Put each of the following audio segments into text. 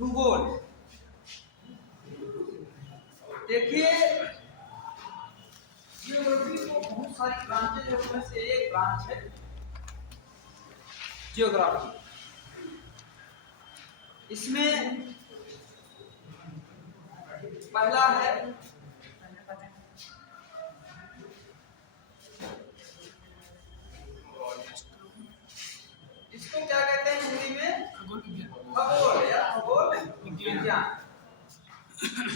भूगोल। देखिए जियोग्राफी को बहुत सारी ब्रांचेज है, उसमें से एक ब्रांच है जियोग्राफी। इसमें पहला है इसको क्या कहते हैं हिंदी में? खगोल या खगोल विज्ञान।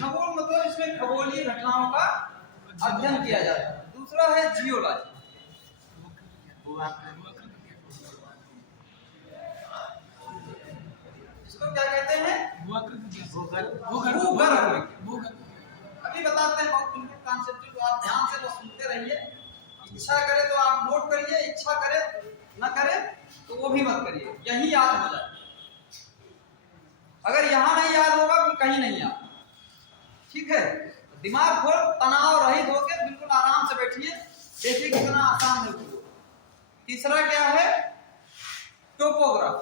खगोल मतलब इसमें खगोलीय घटनाओं का अध्ययन किया जाता है। दूसरा है जियोलॉजी। इसको क्या कहते हैं? भूगर्भ। अभी बताते हैं बहुत उनके कॉन्सेप्ट को, आप ध्यान से बस सुनते रहिए। इच्छा करे तो आप नोट करिए, इच्छा करे न करे तो वो भी मत करिए, यही याद हो जाए। अगर यहाँ नहीं याद होगा तो कहीं नहीं याद। ठीक है, दिमाग खोल, तनाव रहित होकर बिल्कुल आराम से बैठिए, देखिए कितना आसान है वो। तीसरा क्या है? टोपोग्राफ।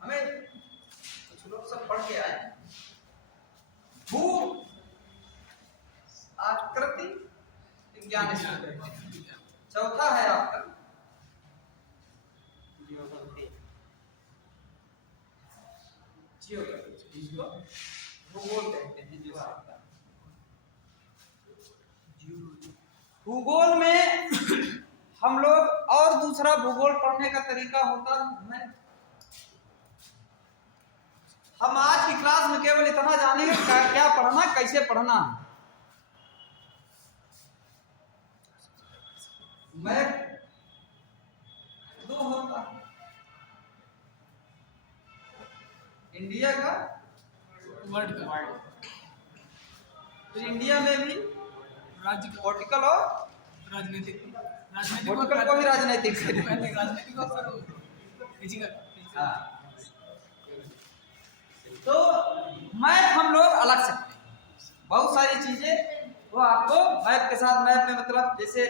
हमें कुछ लोग सब पढ़ के आए। भू आकृति विज्ञान। चौथा है आपका जियोग्राफी, जिसको भूगोल कहते हैं। भूगोल में हम लोग, और दूसरा भूगोल पढ़ने का तरीका होता है, हम आज की क्लास में केवल इतना जानेंगे क्या पढ़ना, कैसे पढ़ना है। मैप दो होता है, इंडिया का, वर्ल्ड का। तो इंडिया में भी राज्य का, पॉलिटिकल और राजनीतिक। पॉलिटिकल को भी राजनीतिक से राजनीतिक और फिजिकल। हाँ। तो मैप हम लोग अलग सकते हैं, बहुत सारी चीजें वो आपको मैप के साथ, मैप में मतलब जैसे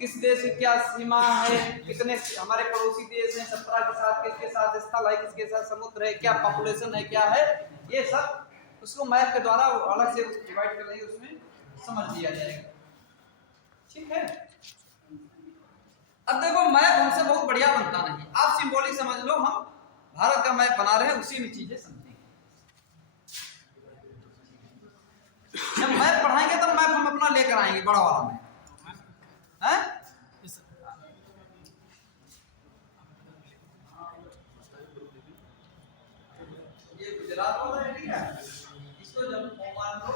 किस देश की क्या सीमा है, कितने हमारे पड़ोसी देश हैं, सत्रह के साथ किसके साथ स्थल है, किसके साथ समुद्र है, क्या पॉपुलेशन है, क्या है, ये सब उसको मैप के द्वारा अलग से डिवाइड कर लेंगे, उसमें समझ लिया जाएगा। ठीक है, अब देखो मैप हमसे बहुत बढ़िया बनता नहीं, आप सिंबॉलिक समझ लो, हम भारत का मैप बना रहे हैं, उसी में चीजें समझेंगे। जब मैप पढ़ाएंगे तब मैप हम अपना लेकर आएंगे, बड़ा वाला मैप है। ये गुजरात वाला एरिया, इसको जब मान लो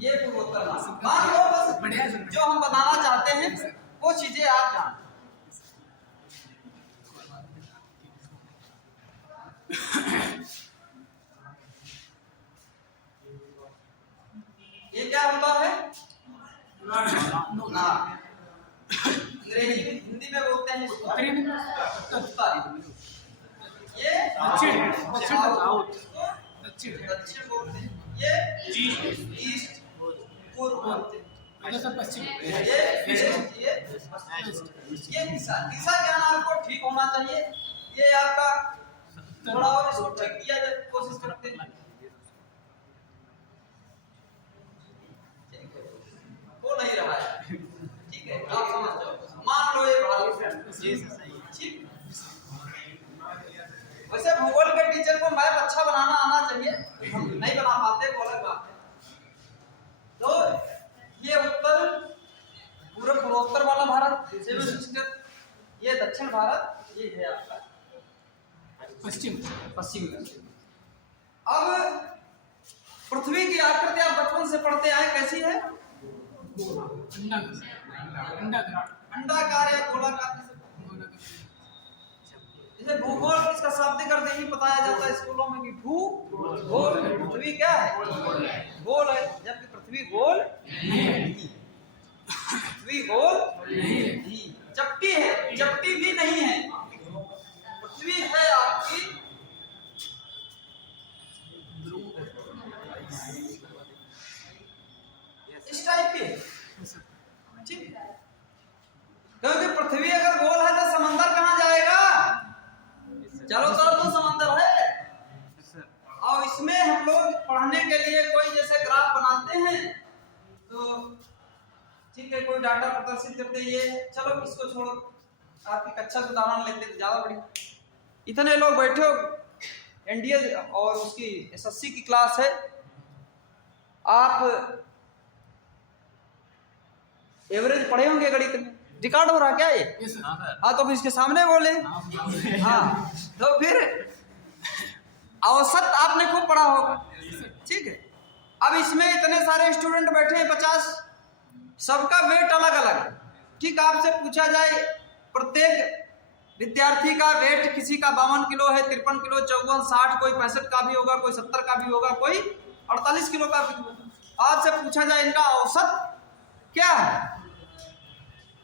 ये पूर्वोत्तर मान लो, बस बढ़िया जो हम बताना चाहते हैं वो चीजें आप जान। ये क्या होता है? अंग्रेजी में, हिंदी में बोलते हैं इसको उत्तरी। ये दक्षिण बोलते हैं, ये ईस्ट पूर्व बोलते हैं, पश्चिम। ये दिशा। दिशा ज्ञान आपको ठीक होना चाहिए। ये आपका थोड़ा और इसको ठीक किया जाए, कोशिश करते हैं। वो नहीं रहा है, ठीक है, आप समझ जाओ। मान लो ये भारत, ठीक। वैसे भूगोल के टीचर को मैप अच्छा बनाना आना चाहिए, हम नहीं बना पाते, वो अलग बात है। तो ये उत्तर पूरा पूर्वोत्तर वाला भारत, ये दक्षिण भारत, ये है आपका पश्चिम। पश्चिम। अब पृथ्वी की आकृति आप बचपन से पढ़ते आए, कैसी है? अंडाकार या गोलाकार। जैसे भूगोल, इसका शाब्दिक अर्थ यही बताया जाता है स्कूलों में कि भू गोल, पृथ्वी क्या है? गोल है, जबकि पृथ्वी गोल नहीं, पृथ्वी गोल नहीं, चपटी है, चपटी भी नहीं है। पृथ्वी है आपकी इस टाइप की, ठीक। क्योंकि पृथ्वी अगर गोल है तो ठीक है, कोई डाटा प्रदर्शित करते ये, चलो इसको छोड़ो, आपकी कक्षा से उदाहरण लेते तो ज्यादा बढ़िया। इतने लोग बैठे हो, एनडीए और उसकी एसएससी की क्लास है, आप एवरेज पढ़े होंगे गणित में, रिकॉर्ड हो रहा क्या ये? हाँ, तो फिर इसके सामने बोले। हाँ, तो फिर औसत आपने खूब पढ़ा होगा, ठीक है। अब इसमें इतने सारे स्टूडेंट बैठे हैं 50, सबका वेट अलग अलग है, ठीक। आपसे पूछा जाए प्रत्येक विद्यार्थी का वेट, किसी का 52 किलो है, 53 किलो, 54, 60, कोई 65 का भी होगा, कोई 70 का भी होगा, कोई 48 किलो का भी होगा। आपसे पूछा जाए इनका औसत क्या है,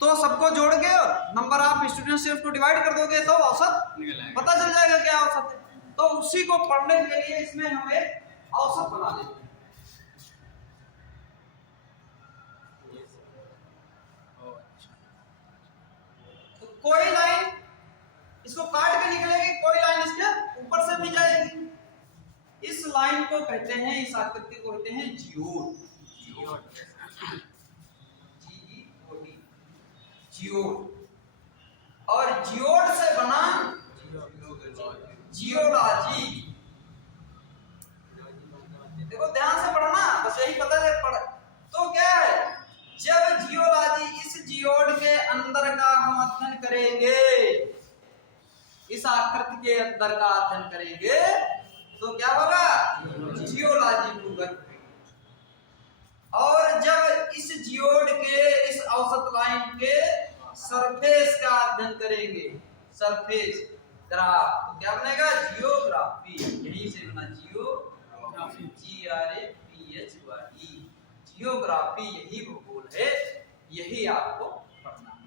तो सबको जोड़ के नंबर आप स्टूडेंट से उसको डिवाइड कर दोगे तो औसत पता चल जाएगा क्या औसत है। तो उसी को पढ़ने के लिए इसमें हम एक औसत बना देते हैं। तो कोई लाइन इसको काट के निकलेगी, कोई लाइन इसके ऊपर से भी जाएगी। इस लाइन को कहते हैं, इस आकृति को कहते हैं जियोड। जियोड और जियोड से बना जियोलॉजी। देखो ध्यान से पढ़ना, बस यही पता है पढ़। तो क्या है, जब जियोलॉजी, इस जियोड के अंदर का हम अध्ययन करेंगे, इस आकृति के अंदर का अध्ययन करेंगे, तो क्या होगा, जियोलॉजी भूगोल। और जब इस जियोड के, इस औसत लाइन के सरफेस का अध्ययन करेंगे, सरफेस ग्राफ, तो क्या बनेगा, जियोग्राफी। यही से बना जियोग्राफी, GRAPHY, जियोग्राफी। यही भूगोल है, यही आपको पढ़ना है।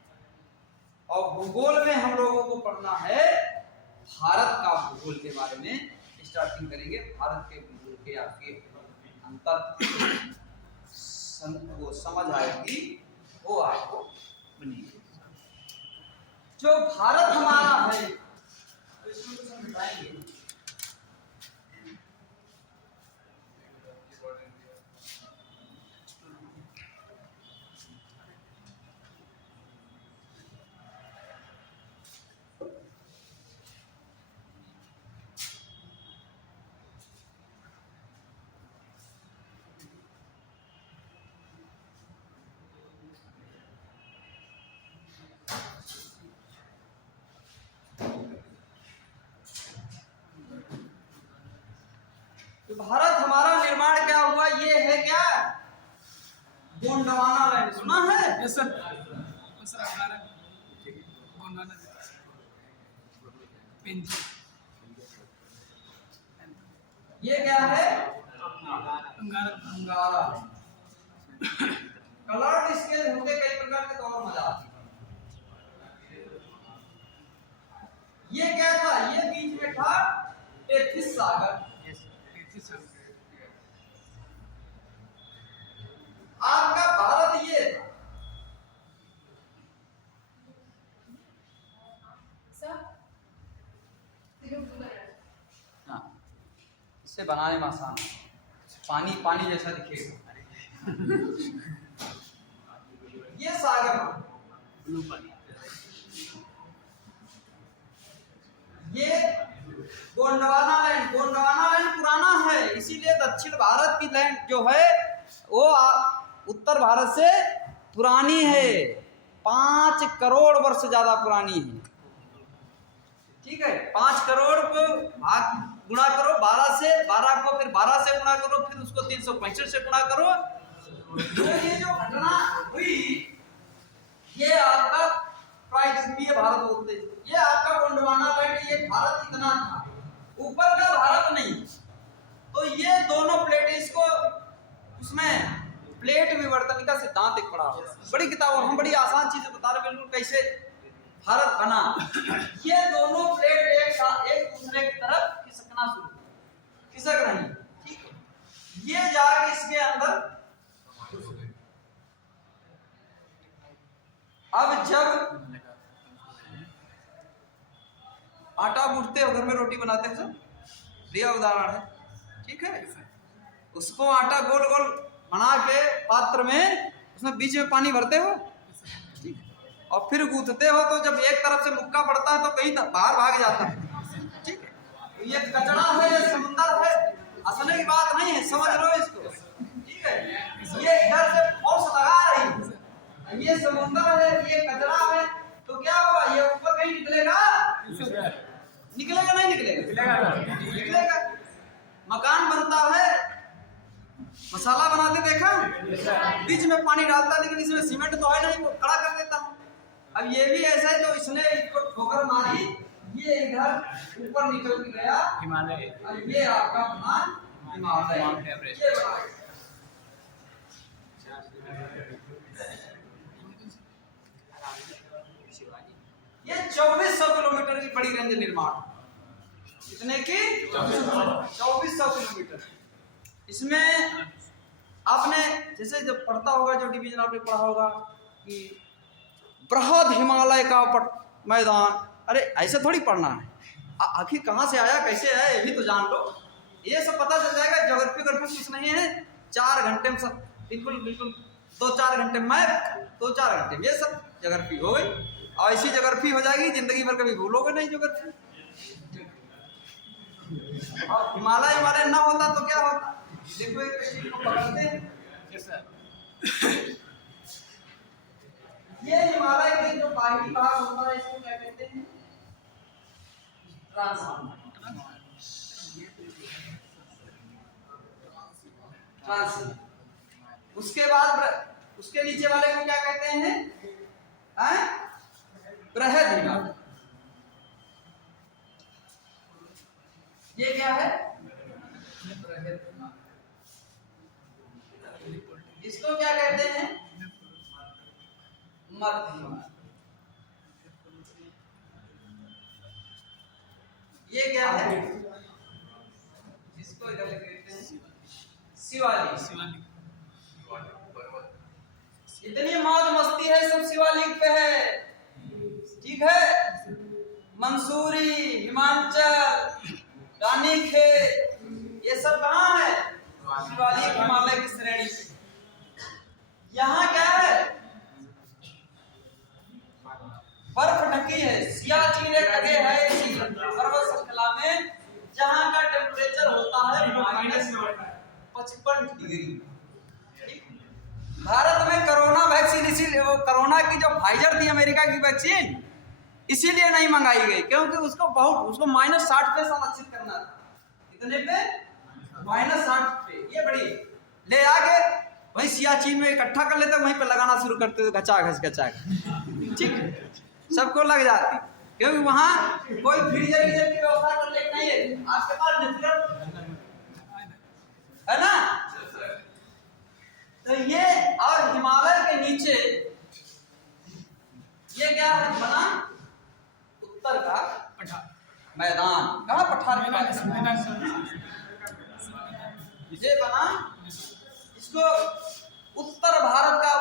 और भूगोल में हम लोगों को पढ़ना है भारत का भूगोल के बारे में स्टार्टिंग करेंगे। भारत के भूगोल के आपके अंतर वो समझ आएगी, वो आपको बनेगी। जो भारत हमारा है, इसमें कुछ हम बताएंगे। तो भारत हमारा निर्माण क्या हुआ, ये है क्या, गोंडवाना लैंड, सुना है? Yes sir, sir Gondwana pansy, ये क्या है, अंगारा। कलर्ड स्केल होते कई प्रकार के, तो और मजा आती है। ये क्या था, ये बीच में था टेथिस सागर। आपका भारत ये हाँ, इससे बनाने में आसान है, पानी पानी जैसा दिखेगा। ये सागर, ये गोंडवाना लैंड। गोंडवाना लैंड पुराना है, इसीलिए दक्षिण भारत की लैंड जो है वो उत्तर भारत से पुरानी है, 5 करोड़ वर्ष ज्यादा पुरानी है, ठीक है। 5 करोड़ को भाग गुणा करो 12 से, 12 को फिर 12 से गुणा करो, फिर उसको 365 से गुणा करो। तो ये जो घटना हुई, ये आपका प्रायद्वीपीय भारत बोलते हैं, ये आपका गोंडवाना लैंड, ये भारत इतना था, ऊपर का भारत नहीं। तो ये दोनों प्लेटें, इसको उसमें प्लेट विवर्तन का सिद्धांत एक पढ़ा, बड़ी किताब, और हम बड़ी आसान चीजें बता रहे बिल्कुल कैसे भारत बना। ये दोनों प्लेट एक दूसरे की तरफ खिसकना शुरू, खिसक रही, ठीक है। ये जाके इसके अंदर, अब जब आटा गूंथते हो, घर में रोटी बनाते हैं सब, दिया उदाहरण है, ठीक है। उसको आटा गोल गोल बना के पात्र में उसमें बीच में पानी भरते हो, ठीक, और फिर गूंथते हो तो जब एक तरफ से मुक्का पड़ता है तो कहीं बाहर भाग जाता है, ठीक है। तो ये कचरा है, ये समुंदर है, हंसने की बात नहीं है, समझ लो इसको, ठीक है। ये इधर से फोर्स लगा रही है, ये समुंदर है, ये कचरा है, तो क्या होगा, ये ऊपर कहीं निकलेगा, निकलेगा नहीं निकलेगा, निकलेगा। मकान बनता है, मसाला बनाते देखा, बीच में पानी डालता लेकिन इसमें सीमेंट तो है नहीं, वो खड़ा कर देता है। अब ये भी ऐसा है, तो इसने इसको ठोकर मारी, ये इधर ऊपर निकल गया हिमालय, और ये आपका बना हिमालय, ये बना। ये 2400 किलोमीटर की बड़ी रेंज निर्माण, कितने की 2400 किलोमीटर। इसमें आपने जैसे जब पढ़ता होगा, जो डिवीजन आपने पढ़ा होगा कि बृहद हिमालय का मैदान, अरे ऐसे थोड़ी पढ़ना है, आखिर कहाँ से आया कैसे है ये भी तो जान लो, ये सब पता चल जाएगा। ज्योग्राफी कुछ नहीं है, 4 घंटे में सब बिल्कुल बिल्कुल, 2-4 घंटे मैप, 2-4 घंटे में ये सब ज्योग्राफी हो गई, और ऐसी ज्योग्राफी हो जाएगी जिंदगी भर कभी भूलोगे नहीं ज्योग्राफी। और हिमालय वाले ना होता तो क्या होता, देखो एक कश्मीर को पकड़ते हैं, ये हिमालय के जो बाहरी भाग होता है इसको क्या कहते हैं, ट्रांस, उसके बाद उसके नीचे वाले को क्या कहते हैं, बृहद हिमालय। ये क्या है, बृहद हिमालय। इसको क्या कहते हैं, मध्य हिमालय। ये क्या है, इसको इधर कहते हैं शिवालिक। इतनी मौज मस्ती है, सब शिवालिक पे है, ठीक है। मंसूरी, हिमाचल, रानीखेत, ये सब कहाँ है, शिवालिक हिमालय की श्रेणी पे। यहाँ क्या है, बर्फ ढकी है, सियाचिन एक जगह है इसी पर्वत श्रृंखला में जहाँ का टेम्परेचर होता है -55 डिग्री। भारत में कोरोना वैक्सीन, इसीलिए वो कोरोना की जो फाइजर थी अमेरिका की वैक्सीन, इसीलिए नहीं मंगाई गई, क्योंकि उसको उसको -60 पे संरक्षित करना था। कितने पे, -60 पे। ये बड़ी ले आके वहीं सियाचिन में इकट्ठा कर लेते, वहीं पे लगाना शुरू करते, घचा घच, ठीक, सबको लग जाती, क्योंकि वहाँ कोई फ्रीजर की व्यवस्था कर ले नहीं है, आपके पास नेचुरल है ना। तो ये और हिमालय के नीचे ये क्या है बना, उत्तर का मैदान, कहाँ पठार ये बना, इसको उत्तर भारत का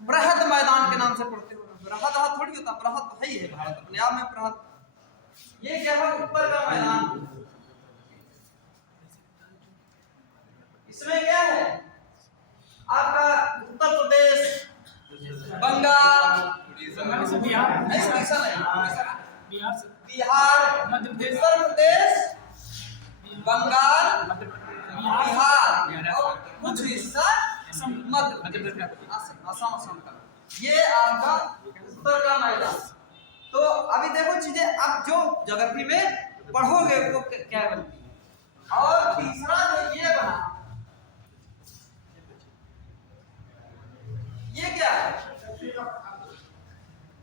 बृहद मैदान के नाम से पढ़ते हो। बृहद थोड़ी होता, बृहद है ही है, भारत अपने आप में बृहद। ये क्या है, उत्तर का मैदान। इसमें क्या है, आपका उत्तर प्रदेश, बंगाल, बिहार, मध्य प्रदेश, बंगाल, बिहार और कुछ हिस्सा मध्य प्रदेश, असम का, ये आपका उत्तर का मैदान। तो अभी देखो चीजें, अब जो ज्योग्राफी में पढ़ोगे वो क्या बनती है। और तीसरा जो ये बना, ये क्या है,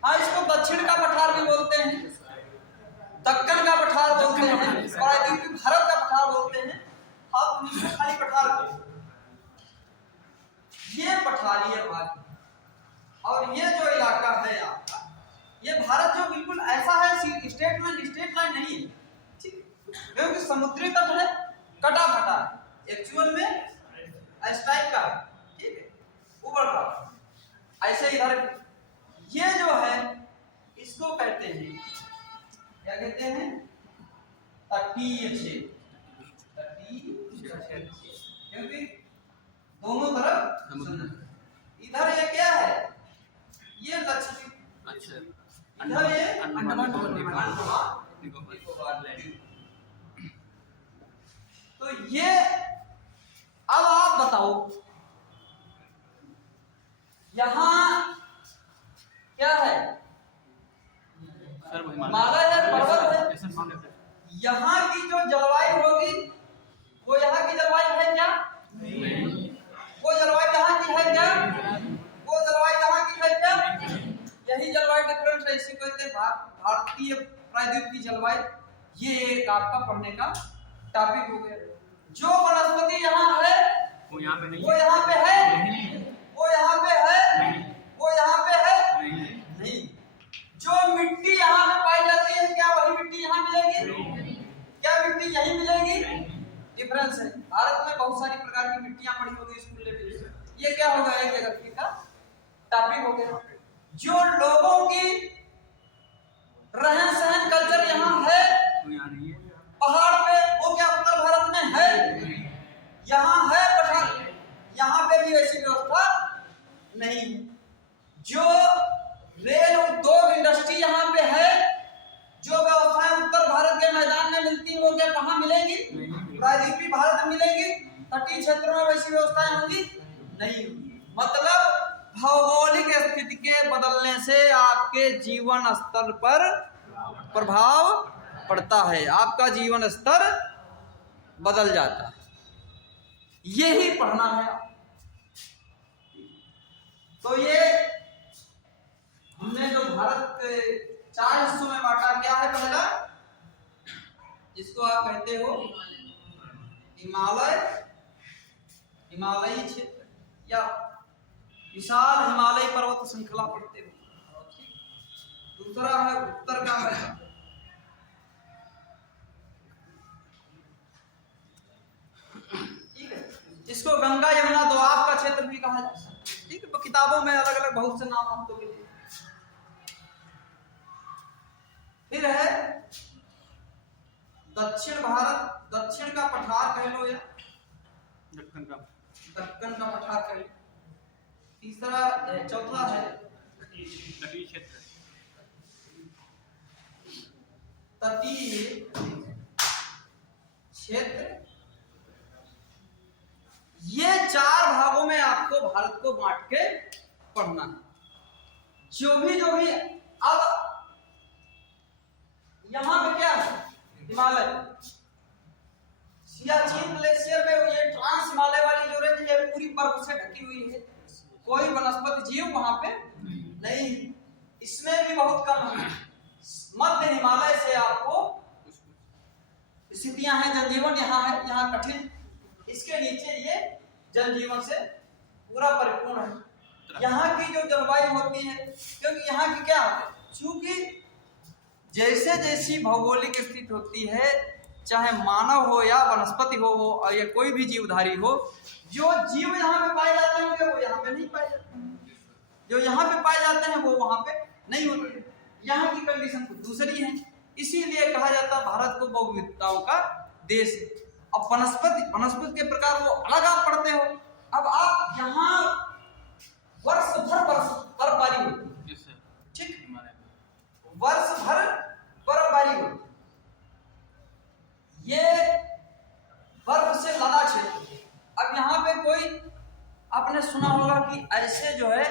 हाँ इसको दक्षिण का पठार भी बोलते हैं, दक्कन का पठार बोलते हैं, प्रायद्वीपीय भारत का पठार बोलते हैं, आप नीचे खाली पठार को, ये पठारीय भाग। और ये जो इलाका है आपका, ये भारत जो बिल्कुल ऐसा है, स्टेट लाइन नहीं है, ठीक, क्योंकि समुद्री तट है, कटा फटा एक्चुअल में इस टाइप का, ठीक है, ऊपर का ऐसे इधर। ये जो है इसको कहते हैं, क्या कहते हैं, तटीय क्षेत्र, तटीय क्षेत्र, क्योंकि दोनों तरफ इधर इधर ये अंडमान निकोबार लैंड। तो ये अब आप बताओ यहां क्या है? हिमालय है, पर्वत है। यहाँ की जो जलवायु होगी वो यहाँ की जलवायु है क्या? वो जलवायु यहाँ की है क्या? वो जलवायु यहाँ की है क्या? यही जलवायु डिफरेंस है, इसी को कहते हैं भारतीय प्रायद्वीप की जलवायु। ये एक आपका पढ़ने का टॉपिक हो गया। जो वनस्पति यहाँ है वो यहाँ पे नहीं, वो यहाँ पे है, वो यहाँ पे है, वो यहाँ पे है नहीं। जो मिट्टी यहाँ पे पाई जाती है क्या वही मिट्टी यहाँ मिलेगी? क्या मिट्टी यही मिलेगी? डिफरेंस है। भारत में बहुत सारी प्रकार की मिट्टियां पड़ी होगी स्कूल लेवल पे। ये क्या होगा? एक जगह का टॉपिक हो गया। जो लोगों की रहन सहन कल्चर यहाँ है वो यहाँ नहीं है। पहाड़ पे, वो क्या उत्तर भारत में है? यहाँ है पठार, यहाँ पे भी ऐसी व्यवस्था नहीं है। जो रेल उद्योग इंडस्ट्री यहाँ पे है, जो व्यवस्थाएं उत्तर भारत के मैदान में मिलती हैं वो क्या कहाँ मिलेंगी? प्रायद्वीपीय भारत में मिलेंगी। तटीय क्षेत्रों में वैसी व्यवस्थाएं होंगी नहीं। मतलब भौगोलिक स्थिति के बदलने से आपके जीवन स्तर पर प्रभाव पड़ता है, आपका जीवन स्तर बदल जाता है। यही पढ़ना है। तो ये हमने जो भारत के 4 हिस्सों में बांटा, क्या है पहला? जिसको आप कहते हो हिमालय, हिमालयी क्षेत्र या विशाल हिमालयी पर्वत श्रृंखला पढ़ते हो। दूसरा है उत्तर का मैदान, ठीक है। इसको गंगा यमुना दोआब का क्षेत्र भी कहा जाता है, ठीक है। किताबों में अलग अलग बहुत से नाम हमको मिले। फिर है दक्षिण भारत, दक्षिण का पठार कह लो या दक्कन का पठार कह लो। तीसरा चौथा है तटीय क्षेत्र, तटीय क्षेत्र। ये 4 भागों में आपको भारत को बांट के पढ़ना है। जो भी अब यहाँ पे क्या है? हिमालय, सियाचिन ग्लेशियर में ये ट्रांस हिमालय वाली जो रेंज है पूरी बर्फ से ढकी हुई है। कोई वनस्पति जीव वहां पे नहीं, इसमें भी बहुत कम है। मध्य हिमालय से आपको स्थितियां हैं, जनजीवन यहाँ है, यहाँ कठिन। इसके नीचे ये जनजीवन से पूरा परिपूर्ण है। यहाँ की जो जलवायु होती है, क्योंकि यहाँ की क्या है, चूंकि जैसे जैसी भौगोलिक स्थिति होती है, चाहे मानव हो या वनस्पति हो वो या कोई भी जीवधारी हो, जो जीव यहाँ पे पाए जाते होंगे वो यहाँ पे नहीं पाए जाते, जो यहाँ पे पाए जाते हैं वो वहाँ पे नहीं होते। यहाँ की कंडीशन कुछ दूसरी है, इसीलिए कहा जाता है भारत को बहुविधताओं का देश है। अब वनस्पति के प्रकार वो अलग आप पढ़ते हो। अब आप यहाँ वर्ष भर बर्फबारी होती है, ठीक, वर्ष भर बर्फबारी होती, ये बर्फ से लदा क्षेत्र। अब यहाँ पे कोई आपने सुना होगा कि ऐसे जो है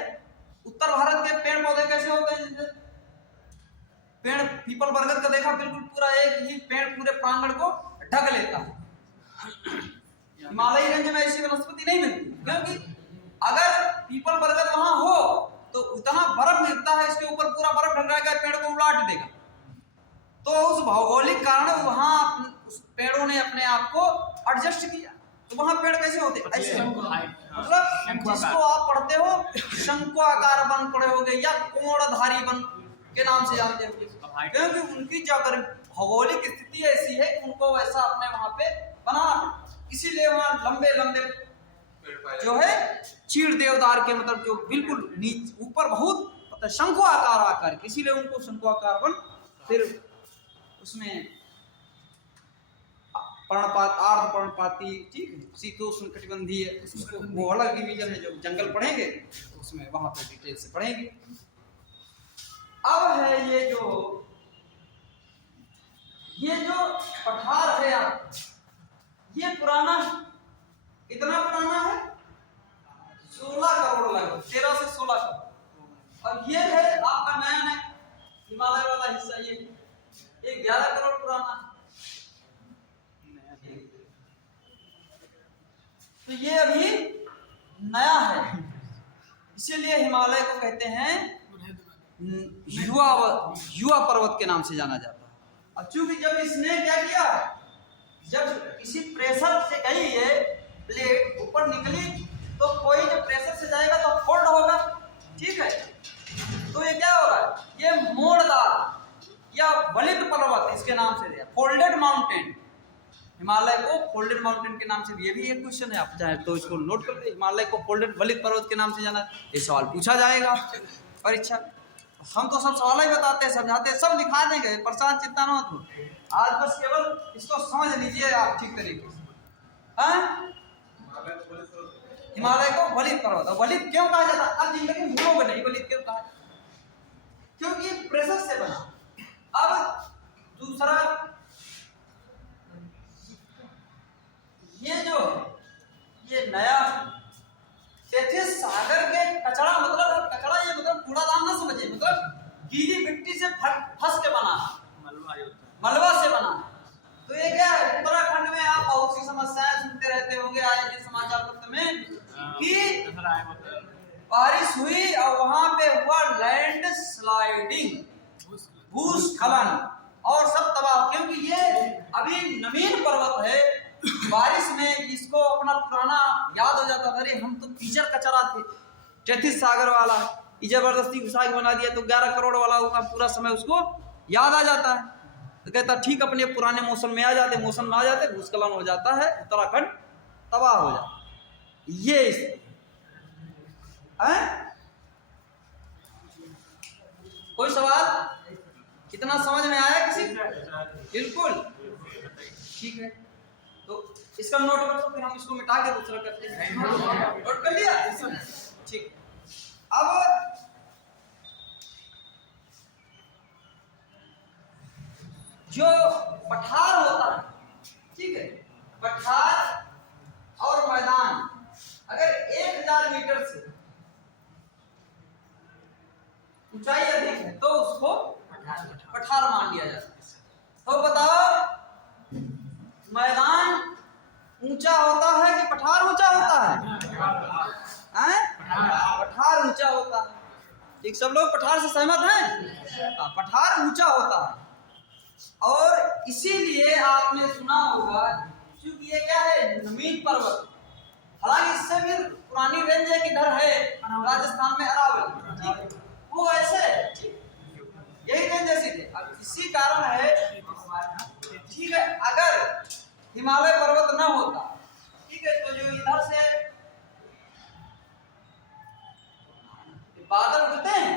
उत्तर भारत के पेड़ पौधे कैसे होते हैं, जैसे पेड़ पीपल बरगद का देखा, बिल्कुल पूरा एक ही पेड़ पूरे प्रांगण को ढक लेता है। हिमालयी रेंज में ऐसी वनस्पति नहीं मिलती, क्योंकि अगर पीपल बरगद वहां हो तो उतना बर्फ गिरता है, इसके ऊपर पूरा बर्फ ढक जाएगा, पेड़ को उलाट देगा। तो उस भौगोलिक कारण वहां उस पेड़ों ने अपने आप को एडजस्ट किया, तो वहां पेड़ कैसे होते ऐसे, मतलब जिसको आप पढ़ते हो शंकु आकार वन पढ़े होगे या कोणधारी वन के नाम से जानते होंगे, क्योंकि उनकी जो भौगोलिक स्थिति ऐसी है कि उनको वैसा अपने वहां पे बनाना, इसीलिए वहां लंबे लंबे जो है चीड़ देवदार के, मतलब जो बिल्कुल नीचे ऊपर बहुत शंकु आकार, इसीलिए उनको शंकु आकार वन। फिर उसमें पर्णपात, अर्ध पर्णपाती, ठीक है, शीतोष्ण कटिबंधीय, उसको वो अलग डिवीजन है, जो जंगल पढ़ेंगे उसमें वहां पे डिटेल से पढ़ेंगे। अब है ये जो पठार है आप, ये पुराना, इतना पुराना है 16 करोड़ लगभग, 13 से 16 करोड़। और ये है आपका नया हिमालय वाला हिस्सा, ये 11 करोड़ पुराना है। तो ये अभी नया है, इसीलिए हिमालय को कहते हैं युवा पर्वत के नाम से जाना जाता है। अब चूंकि जब इसने क्या किया, जब किसी प्रेशर से गई ये प्लेट ऊपर निकली, तो कोई जब प्रेशर से जाएगा तो फोल्ड होगा, ठीक है। तो ये क्या होगा, ये मोड़दार या वलित पर्वत इसके नाम से दिया, फोल्डेड माउंटेन। हिमालय को फोल्डेड माउंटेन के नाम से, ये भी एक क्वेश्चन है, आप चाहे तो इसको नोट कर ले, हिमालय को फोल्डेड वलित पर्वत के नाम से जाना, ये सवाल पूछा जाएगा परीक्षा। हम तो सब सवाल ही बताते हैं, समझाते हैं, सब लिखा देंगे, परेशान चिंता न हो। आज बस केवल इसको समझ लीजिए आप ठीक तरीके से। हिमालय को वलित पर्वत, और वलित क्यों कहा जाता है, अब जिंदगी में भूलोगे नहीं वलित क्यों कहा, क्योंकि प्रेशर से बना। अब दूसरा, ये जो ये नया तेथिस सागर के कचरा, मतलब कचरा ये मतलब कूड़ादान ना समझिए, मतलब गीली मिट्टी से फंस के बना, मलबा से बना। तो ये क्या है, उत्तराखंड में आप बहुत सी समस्याएं सुनते रहते होंगे आए दिन समाचार पत्र में कि बारिश हुई और वहां पे हुआ लैंड स्लाइडिंग, भूस्खलन और सब तबाह, क्योंकि ये अभी नवीन पर्वत है। बारिश में इसको अपना पुराना याद हो जाता था, अरे हम तो कीचड़ कचरा थे, तेथिस सागर वाला, ये जबरदस्ती घुसा के बना दिया, तो 11 करोड़ वाला होगा, पूरा समय उसको याद आ जाता है। तो कहता ठीक अपने पुराने मौसम में आ जाते, भूस्खलन हो जाता है, उत्तराखंड तबाह हो जाता है। ये कोई सवाल, कितना समझ में आया किसी? बिल्कुल ठीक है, तो इसका नोट कर लो, फिर हम इसको मिटा के दूसरा करते हैं। नोट कर लिया, ठीक। अब जो पठार होता है, ठीक है, पठार और मैदान अगर 1000 मीटर से ऊंचाई अधिक है तो उसको पठार मान लिया जाता है। तो बताओ, मैदान ऊंचा होता है कि पठार ऊंचा होता है? पठार ऊंचा होता है, ठीक। सब लोग पठार से सहमत हैं? पठार ऊंचा होता है, और इसीलिए आपने सुना होगा, क्योंकि ये क्या है, नवीन पर्वत, हालांकि इससे भी पुरानी रेंज एक इधर है राजस्थान में, अरावली, वो ऐसे यही रेंज ऐसी थी। अब इसी कारण है, ठीक है, अगर हिमालय पर्वत न होता, ठीक है, तो जो इधर से बादल उठते हैं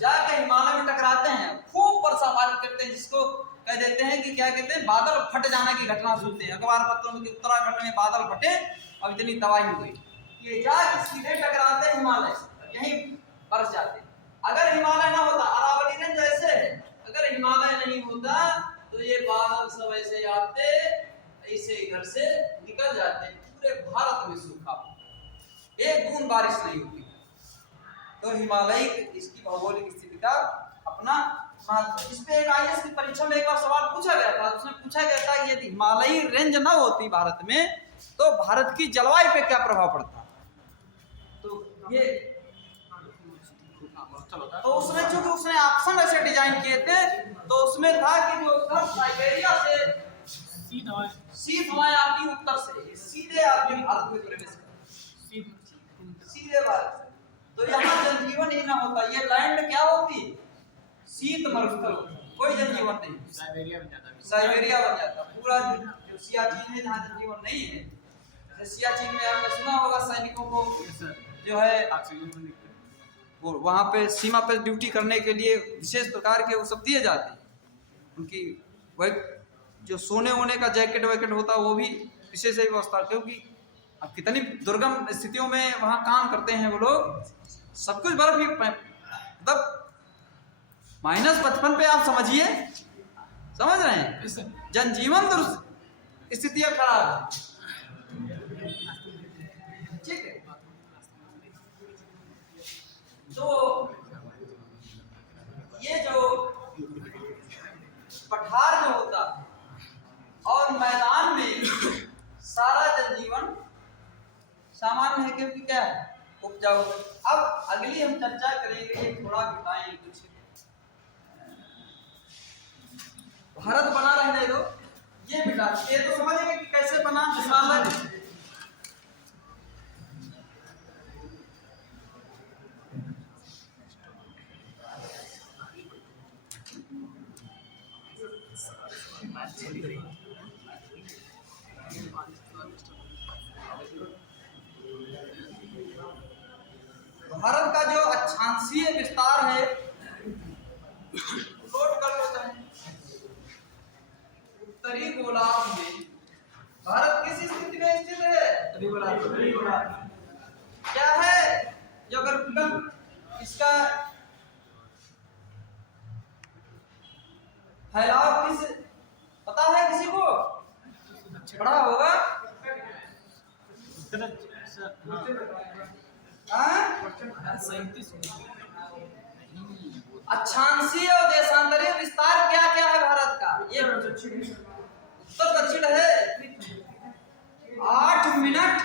जाके हिमालय में टकराते हैं, खूब वर्षा बारिश करते हैं, जिसको कह देते हैं कि क्या कहते हैं, बादल फट जाने की घटना सुनते हैं अखबार पत्रों में कि उत्तराखंड में बादल फटे और इतनी तबाही हुई। ये जाके सीधे टकराते हैं हिमालय से, यहीं बरस जाते हैं। अगर हिमालय ना होता, अरावली रेंज ऐसे है, अगर हिमालय नहीं होता तो ये बादल सब ऐसे आते, ऐसे इधर से निकल जाते, पूरे भारत में सूखा, एक बूंद बारिश नहीं होती। तो हिमालय इसकी भौगोलिक स्थिति का अपना महत्व। इस पे एक IAS की परीक्षा में एक बार सवाल पूछा गया था, उसमें पूछा गया था कि यदि हिमालयी रेंज ना होती भारत में तो भारत की जलवायु पे क्या प्रभाव पड़ता। तो ये तो उसमें चूंकि उसने ऑप्शन ऐसे डिजाइन किए थे, तो उसमें था कि जो उधर साइबेरिया से शीत हवाएं आती उत्तर से, सीधे आदमी भारत में प्रवेश करती, सीधे भारत। तो यहाँ जनजीवन ही ना होता, ये लैंड क्या होती, शीत मरुस्थल, कोई जनजीवन नहीं, साइबेरिया बन जाता पूरा। जो सियाचिन है जहाँ जनजीवन नहीं है, सियाचिन में आपने सुना होगा सैनिकों को जो है वो वहाँ पे सीमा पे ड्यूटी करने के लिए विशेष प्रकार के वो सब दिए जाते हैं, उनकी वह जो सोने वोने का जैकेट वैकेट होता है वो भी विशेष व्यवस्था, क्योंकि अब कितनी दुर्गम स्थितियों में वहाँ काम करते हैं वो लोग, सब कुछ बर्फ ही, मतलब -55 पे आप समझिए, समझ रहे हैं? जनजीवन दुरुस्त, स्थितियां खराब है, ठीक है। तो ये जो पठार में होता है और मैदान में सारा जनजीवन सामान्य है, क्योंकि क्या है, उपजाऊ। अब अगली हम चर्चा करेंगे, थोड़ा घटाएं कुछ, भारत बना रहने दो, ये बिटा, ये तो समझेंगे कि कैसे बना हिमालय। भारत का जो अक्षांशीय विस्तार है, नोट कर लो चाहे, उत्तरी गोलार्ध में भारत किस स्थिति में स्थित है? उत्तरी गोलार्ध। क्या है ज्योग्राफिकल इसका फैलाव, किस पता है किसी को? पढ़ा होगा। अक्षांशीय और देशांतरीय विस्तार क्या क्या है भारत का? ये उत्तर दक्षिण है, 8 मिनट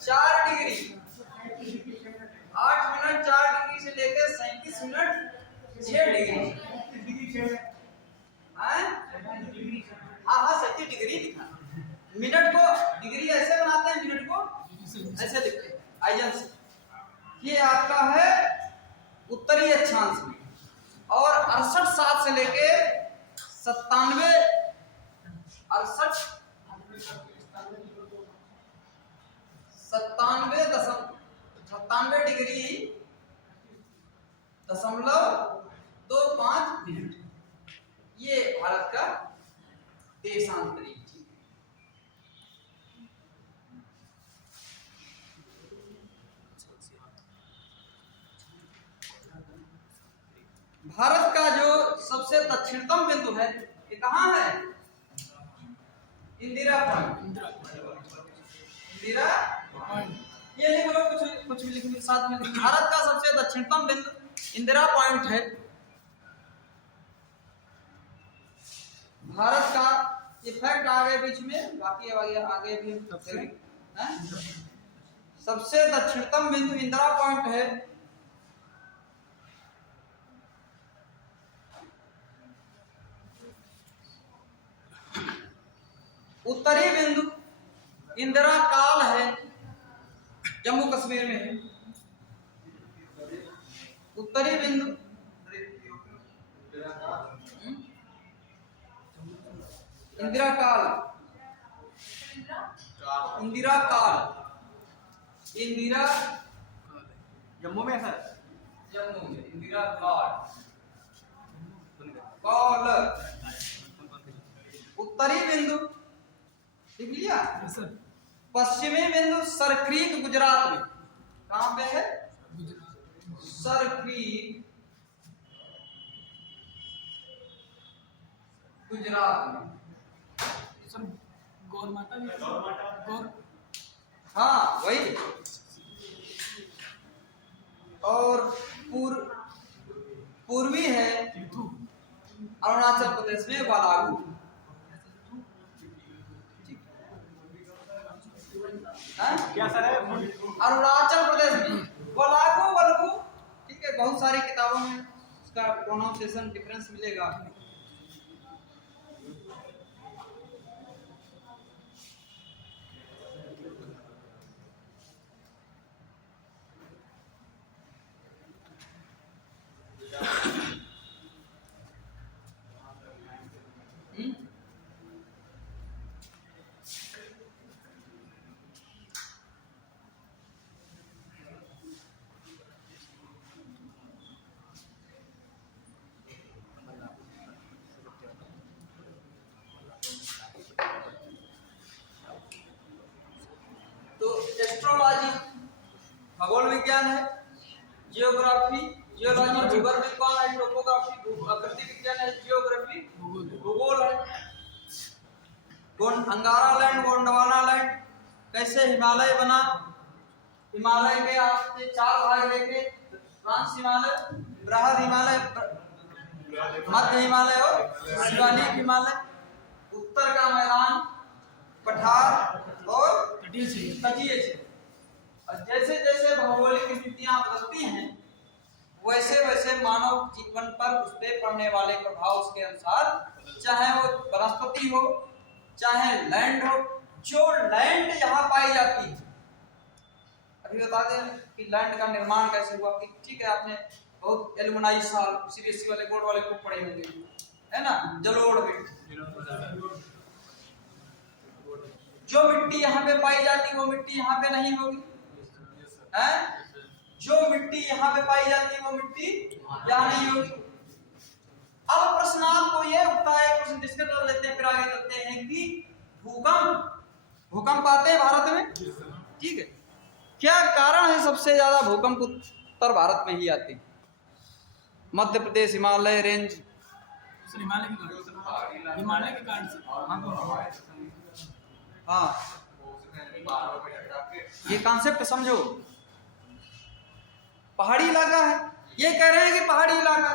4 डिग्री, 8 मिनट 4 डिग्री से लेकर 37 मिनट 6 डिग्री। हाँ 37 डिग्री लिखा। मिनट को डिग्री ऐसे बनाते हैं, मिनट को ऐसे लिखते हैं आइजन से। ये आपका है उत्तरी अक्षांश में, और 68.7 से लेके 97 डिग्री .25 ये भारत का देशांतरी। भारत का जो सबसे दक्षिणतम बिंदु है, ये कहाँ है? इंदिरा पॉइंट। इंदिरा ये लिख लो, कुछ भी लिख लो साथ में। भारत का सबसे दक्षिणतम बिंदु इंदिरा पॉइंट है। भारत का ये फैक्ट आ गए बीच में, बाकी आगे भी सबसे दक्षिणतम बिंदु इंदिरा पॉइंट है। उत्तरी बिंदु इंदिरा काल है, जम्मू कश्मीर में है। उत्तरी बिंदु इंदिरा काल, इंदिरा काल, इंदिरा जम्मू में सर, जम्मू में इंदिरा काल, काल। उत्तरी बिंदु लिख लिया। पश्चिमी बिंदु सरक्रीक गुजरात में। कहां पे है? सरक्रीक गुजरात में। सर गौर माता भी, गौर, हाँ वही। और पूर्वी है अरुणाचल प्रदेश में बालागू। क्या सर है? अरुणाचल प्रदेश में बालागू। ठीक है, बहुत सारी किताबों में उसका प्रोनाउंसिएशन डिफरेंस मिलेगा। तो एस्ट्रोलॉजी खगोल विज्ञान है, जियोग्राफी जियोलॉजी, भूगर्भ कौन है, टोपोग्राफी, आकृति विज्ञान है, जियोग्राफी भूगोल है। अंगारा लैंड, गोंडवाना लैंड, कैसे हिमालय बना, हिमालय के आपसे 4 भाग देखे, ट्रांस हिमालय, बृहद हिमालय, मध्य हिमालय और शिवालिक हिमालय, उत्तर का मैदान, पठार और तटीय क्षेत्र। और जैसे जैसे भौगोलिक स्थितियां बदलती हैं वैसे वैसे मानव जीवन पर उस पर पड़ने वाले प्रभाव उसके अनुसार, चाहे वो वनस्पति हो चाहे लैंड हो, जो लैंड यहाँ पाई जाती है। अभी बता दें कि लैंड का निर्माण कैसे हुआ। कि ठीक है, आपने बहुत एलुमनाई साल सीबीएसई वाले बोर्ड वाले खूब पढ़े होंगे, है ना, जलोढ़ मिट्टी। जो मिट्टी यहाँ पे पाई जाती वो मिट्टी यहाँ पे नहीं होगी, है? जो मिट्टी यहाँ पे पाई जाती है वो मिट्टी यहाँ नहीं होगी। अब प्रश्न आपको ये उठता है, प्रश्न डिस्कस कर लेते हैं, फिर आगे चलते हैं कि भूकंप आते हैं भारत में, ठीक है, क्या कारण है सबसे ज्यादा भूकंप उत्तर भारत में ही आते हैं? मध्य प्रदेश हिमालय रेंज, हिमालय के कारण से। हाँ, ये कॉन्सेप्ट समझो। पहाड़ी इलाका है, ये कह रहे हैं कि पहाड़ी इलाका,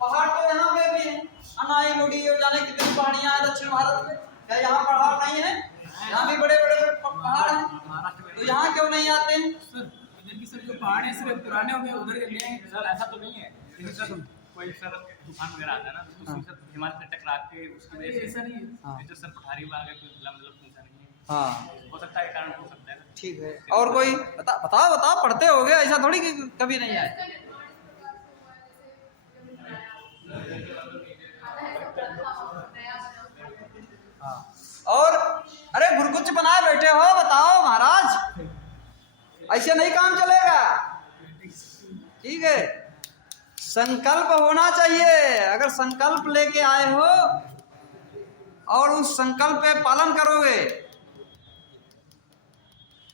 पहाड़ तो यहाँ पे भी है, अनाई मुड़ी और जाने कितनी पहाड़ियां हैं दक्षिण भारत में, क्या यहाँ पहाड़ नहीं है? यहाँ भी बड़े बड़े पहाड़ हैं, तो यहाँ क्यों नहीं आते हैं? सर इधर की सर जो पहाड़ है सिर्फ पुराने हो गए, उधर के नए हैं। सर ऐसा तो नहीं है, सर कोई सर तूफान वगैरह आता है ना, तो उसमें सर हिमालय से टकरा के उसकी वजह से ऐसा नहीं है। जो सर पठारी में आ गए, कोई मतलब ऐसा नहीं है। हाँ, हो सकता है, कारण हो सकता है। ठीक है। और कोई बताओ पढ़ते होगे, ऐसा थोड़ी कि कभी नहीं आए। हाँ, और अरे गुरकुच बनाए बैठे हो, बताओ महाराज, ऐसे नहीं काम चलेगा, ठीक है। संकल्प होना चाहिए। अगर संकल्प लेके आए हो और उस संकल्प पे पालन करोगे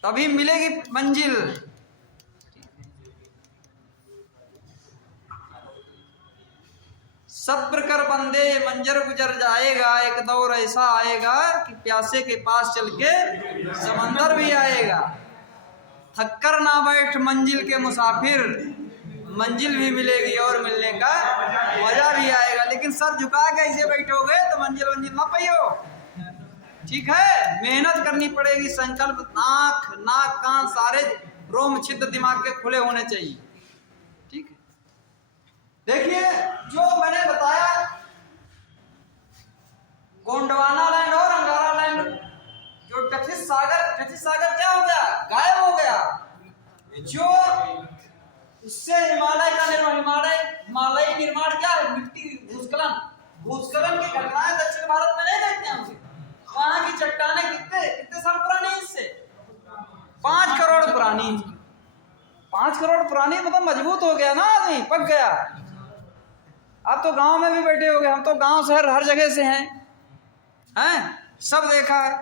तभी मिलेगी मंजिल। सब्र कर बंदे मंजर गुजर जाएगा, एक दौर ऐसा आएगा कि प्यासे के पास चल के समंदर भी आएगा। थक कर ना बैठ मंजिल के मुसाफिर, मंजिल भी मिलेगी और मिलने का मजा भी आएगा। लेकिन सर झुका के ऐसे बैठोगे तो मंजिल ना पाइयो, ठीक है। मेहनत करनी पड़ेगी, संकल्प, नाक कान सारे रोम छिद्र दिमाग के खुले होने चाहिए, ठीक है। देखिए जो मैंने बताया, गोंडवाना लैंड और अंगारा लैंड, जो टचिस सागर क्या हो गया, गायब हो गया। जो उससे हिमालय का हिमालय निर्माण क्या है, मिट्टी भूस्खलन की घटनाएं दक्षिण भारत में नहीं देखते हैं। वहां की चट्टानें कितने साल पुरानी, इससे 5 करोड़ पुरानी। 5 करोड़ पुरानी मतलब मजबूत हो गया ना आदमी, पक गया। अब तो गांव में भी बैठे हो गए, हम तो गांव शहर हर जगह से हैं, सब देखा है।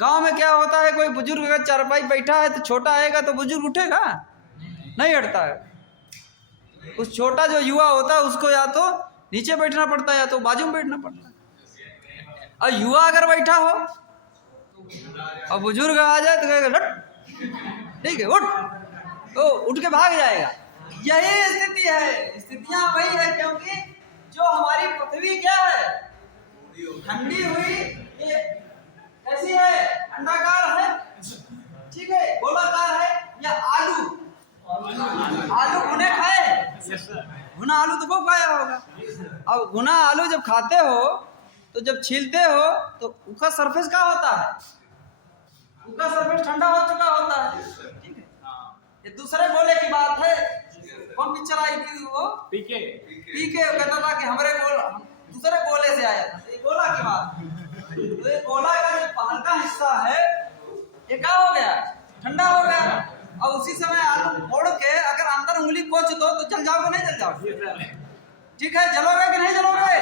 गांव में क्या होता है, कोई बुजुर्ग अगर चारपाई बैठा है तो छोटा आएगा तो बुजुर्ग उठेगा नहीं, हटता है। उस छोटा जो युवा होता है उसको या तो नीचे बैठना पड़ता है या तो बाजू में बैठना पड़ता है। और युवा अगर बैठा हो और बुजुर्ग आ जाए तो कहेगा लट, ठीक है, उठ, तो उठ के भाग जाएगा। यही स्थिति है, स्थितियां वही है, क्योंकि जो हमारी पृथ्वी क्या है, ठंडी हुई, ये कैसी है, अंडाकार है, ठीक है, गोलाकार है, या आलू भुने खाए, भुना आलू तो खूब खाया होगा। अब भुना आलू जब खाते हो तो जब छीलते हो तो उसका सरफेस क्या होता है, उसका सरफेस ठंडा हो चुका होता है, ठीक है। ये दूसरे गोले की बात है। कौन पिक्चर आई थी वो, पीके कहता था कि हमारे दूसरे गोले से आया था, ये गोला की बात। तो ये गोला का जो बाहर का हिस्सा है ये क्या हो गया, ठंडा हो गया। और उसी समय आलू फोड़ के अगर अंदर उंगली कोच दो तो जल जाओगे नहीं जल जाओगे, ठीक है, जलोगे कि नहीं जलोगे,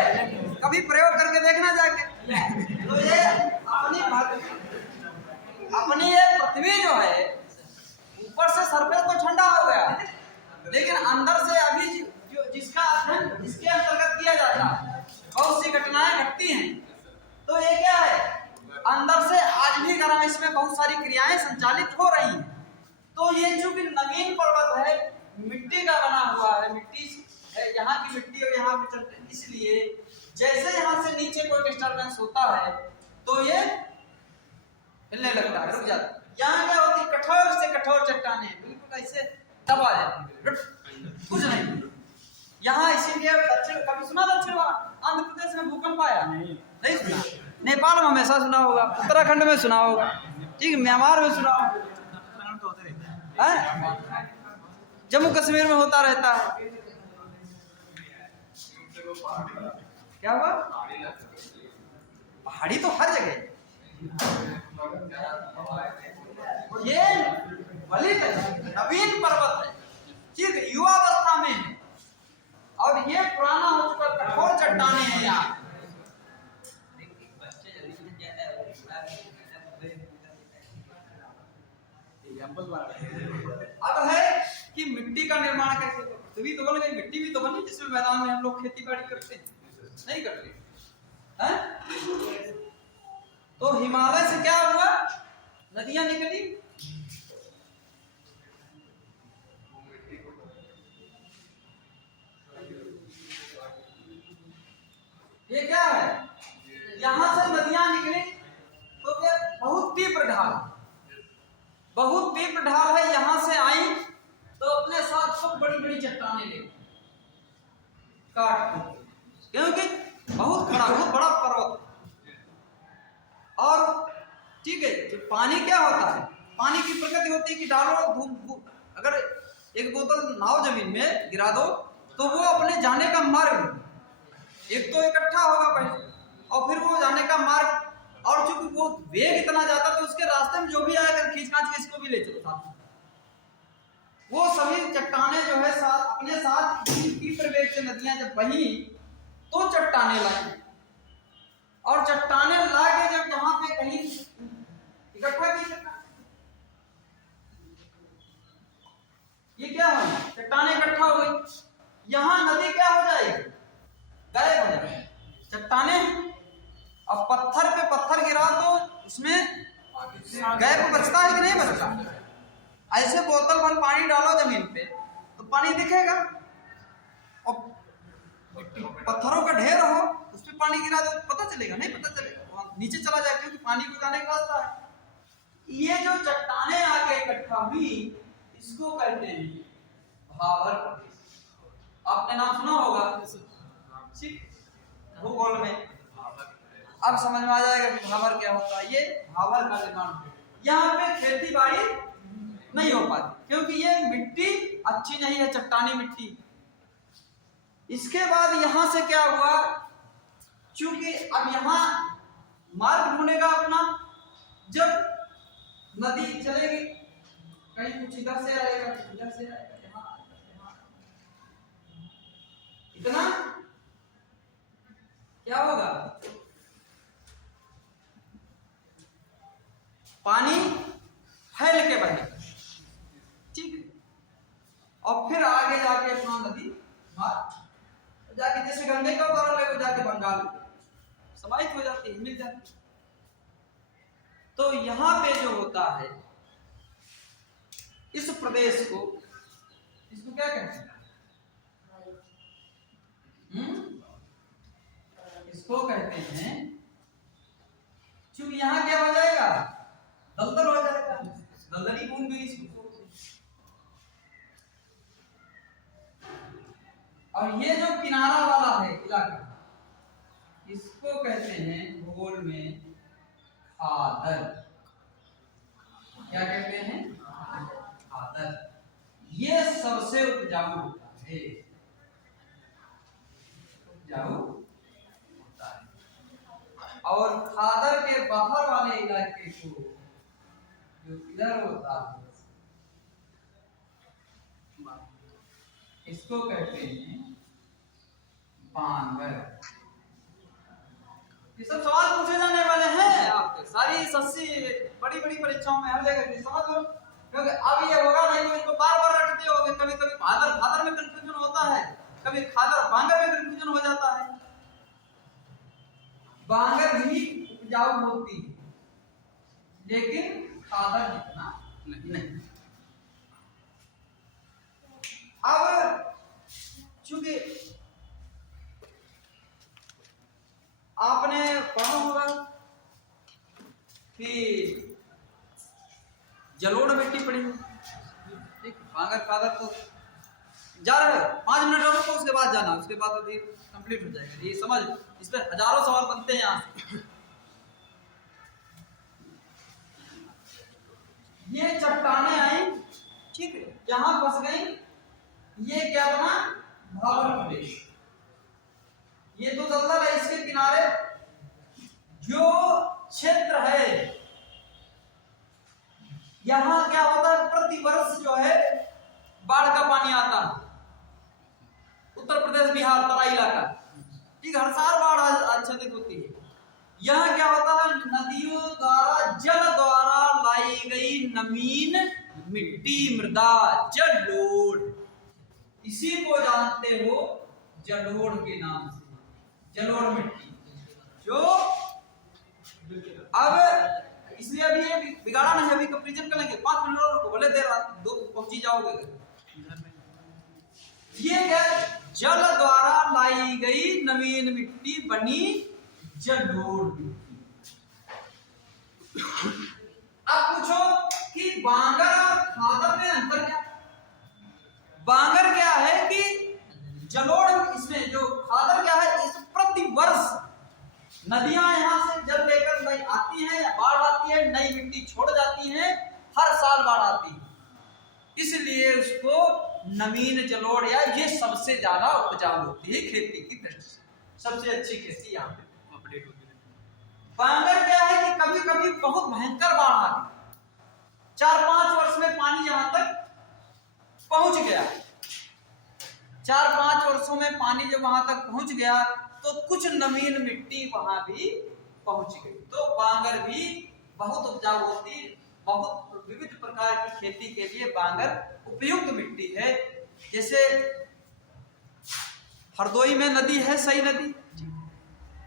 कभी प्रयोग करके देखना जाके। तो ये अपनी ये पृथ्वी जो है, ऊपर से सरफेस तो ठंडा हो गया, लेकिन अंदर से अभी ये चूंकि नवीन पर्वत है, मिट्टी का बना हुआ है, मिट्टी है, यहाँ की मिट्टी और यहाँ पे चलते, इसलिए जैसे यहाँ से नीचे कोई डिस्टर्बेंस होता है तो ये हिलने लगता है, रुक जाता है। यहाँ क्या होती है, कठोर से कठोर चट्टाने बिल्कुल ऐसे दबा जाती, कुछ नहीं। यहाँ इसीलिए दक्षिण, कभी सुना दक्षिण आंध्र प्रदेश में भूकंप आया? नहीं सुना। नेपाल में हमेशा सुना होगा, उत्तराखंड में सुना होगा, ठीक है, म्यांमार में सुना होगा, जम्मू कश्मीर में होता रहता है। क्या हुआ? पहाड़ी तो हर जगह, ये वलित नवीन पर्वत है, ठीक, युवावस्था में है, और ये पुराना हो चुका कठोर चट्टाने हैं यहाँ। अब है कि मिट्टी का निर्माण कैसे, पृथ्वी तो बन गई, मिट्टी भी तो बनी जिसमें मैदान में हम लोग खेती बाड़ी करते हैं, नहीं करते हैं? तो हिमालय से क्या हुआ, नदियां निकली, ये क्या है, यहां से नदियां निकली तो क्या, बहुत तीव्र ढाल, बहुत तीव्र ढाल है, यहां से आई तो अपने साथ सब बड़ी बड़ी चट्टाने ले काट, क्योंकि बहुत खड़ा, बहुत बड़ा पर्वत। और ठीक है, तो पानी क्या होता है, पानी की प्रकृति होती है कि डालो धूप, अगर एक बोतल नाव जमीन में गिरा दो तो वो अपने जाने का मार्ग, एक तो इकट्ठा होगा पहले और फिर वो जाने का मार्ग, और चूंकि वो वेग इतना जाता तो उसके रास्ते में जो भी आएगा खींच खांच के इसको भी ले चलो साथ, वो सभी चट्टाने जो है साथ अपने साथ तीव्र वेग से नदियां जब बही तो चट्टाने लाई, और चट्टाने लाके जब यहाँ पे कहीं इकट्ठा की, ये क्या हो, चट्टाने इकट्ठा हो गई, यहाँ नदी क्या हो जाएगी, गायब हो जाएगी चट्टाने। अब पत्थर पे पत्थर गिरा तो उसमें गैप बचता है कि नहीं बचता? ऐसे बोतल भर पानी डालो जमीन पे तो पानी दिखेगा, और पत्थरों का ढेर हो उस पर पानी गिरा दो पता चलेगा? नहीं पता चलेगा, नीचे चला जाए, क्योंकि पानी को जाने का रास्ता है। ये जो चट्टाने आके इकट्ठा हुई इसको कहते हैं भावर प्रदेश। आपने नाम सुना होगा भूगोल में, अब समझ में आ जाएगा कि भावर क्या होता है। ये भावर का निर्माण, यहाँ पे खेती बाड़ी नहीं हो पाती क्योंकि ये मिट्टी अच्छी नहीं है, चट्टानी मिट्टी। इसके बाद यहां से क्या हुआ, चूंकि अब यहां मार्ग ढूंढेगा अपना, जब नदी चलेगी कहीं कुछ इधर से आएगा, इधर से आएगा, यहाँ इतना क्या होगा, पानी फैल के बहेगा, ठीक है, और फिर आगे जाके अपना नदी जाके जैसे गंगे का उदाहरण ले, जाके बंगाल समाहित हो जाती है, मिल जाती है। तो यहां पे जो होता है इस प्रदेश को, इसको क्या कहते हैं, इसको कहते हैं, क्योंकि यहां क्या हो जाएगा, दलदल हो जाएगा, दलदली बूंद भी इसको। और ये जो किनारा वाला है इलाका, इसको कहते हैं भूगोल में खादर। क्या कहते हैं, खादर। ये सबसे उपजाऊ होता है, उपजाऊ होता है। और खादर के बाहर वाले इलाके को जो इधर होता है इसको कहते हैं बांगर। ये सब सवाल पूछे जाने वाले हैं आपके, सारी सस्सी बड़ी बड़ी परीक्षाओं में हर जगह समझ लो, क्योंकि अब ये होगा नहीं तो इसको बार बार रटते होगे। कभी कभी भादर में कंफ्यूजन होता है, कभी खादर बांगर में कंफ्यूजन हो जाता है। बांगर भी उपजाऊ होती है लेकिन खादर जितना नहीं। जा रहे हो 5 मिनट रहो तो उसके बाद जाना, उसके बाद अभी कंप्लीट हो जाएगा। ये समझ, इस पे हजारों सवाल बनते हैं यहाँ से। ये चट्टाने आई, ठीक है, यहाँ फंस गई, ये क्या बना, भाबर प्रदेश। ये तो दलदल है, इसके किनारे जो क्षेत्र है, यहाँ क्या होता है, प्रतिवर्ष जो है बाढ़ का पानी आता है। उत्तर प्रदेश, बिहार, तराई इलाका, ठीक, हर साल बाढ़ आच्छादित होती है। यहाँ क्या होता है, नदियों द्वारा, जल द्वारा लाई गई नमीन मिट्टी, मृदा, जलोढ़, इसी को जानते हो जलोढ़ के नाम से, जलोढ़ मिट्टी। जो अब इसलिए अभी ये बिगाड़ा नहीं, अभी कंपेरिजन करेंगे, 5 मिनट और बोले देर रात 2 पहुंची जाओगे। ये क्या, जल द्वारा लाई गई नवीन मिट्टी बनी जलोढ़ मिट्टी। अब पूछो कि बांगर और खादर में अंतर क्या? बांगर क्या है कि जलोढ़, इसमें जो खादर क्या है, इस प्रतिवर्ष नदियां यहां से जल लेकर नई आती हैं या बाढ़ आती है, नई मिट्टी छोड़ जाती हैं, हर साल बाढ़ आती है, इसलिए उसको नवीन जलोढ़, या ये सबसे ज्यादा उपजाऊ होती है खेती की दृष्टि से, सबसे अच्छी खेती यहाँ पे अपडेट होती है। बांगर क्या है कि कभी कभी बहुत भयंकर बाढ़ आ गई, 4-5 वर्ष में पानी यहाँ तक पहुंच गया, 4-5 वर्षों में पानी जब वहां तक पहुंच गया तो कुछ नवीन मिट्टी वहां भी पहुंच गई, तो बांगर भी बहुत उपजाऊ होती, बहुत विविध प्रकार की खेती के लिए बांगर उपयुक्त मिट्टी है। जैसे हरदोई में नदी है, सई नदी,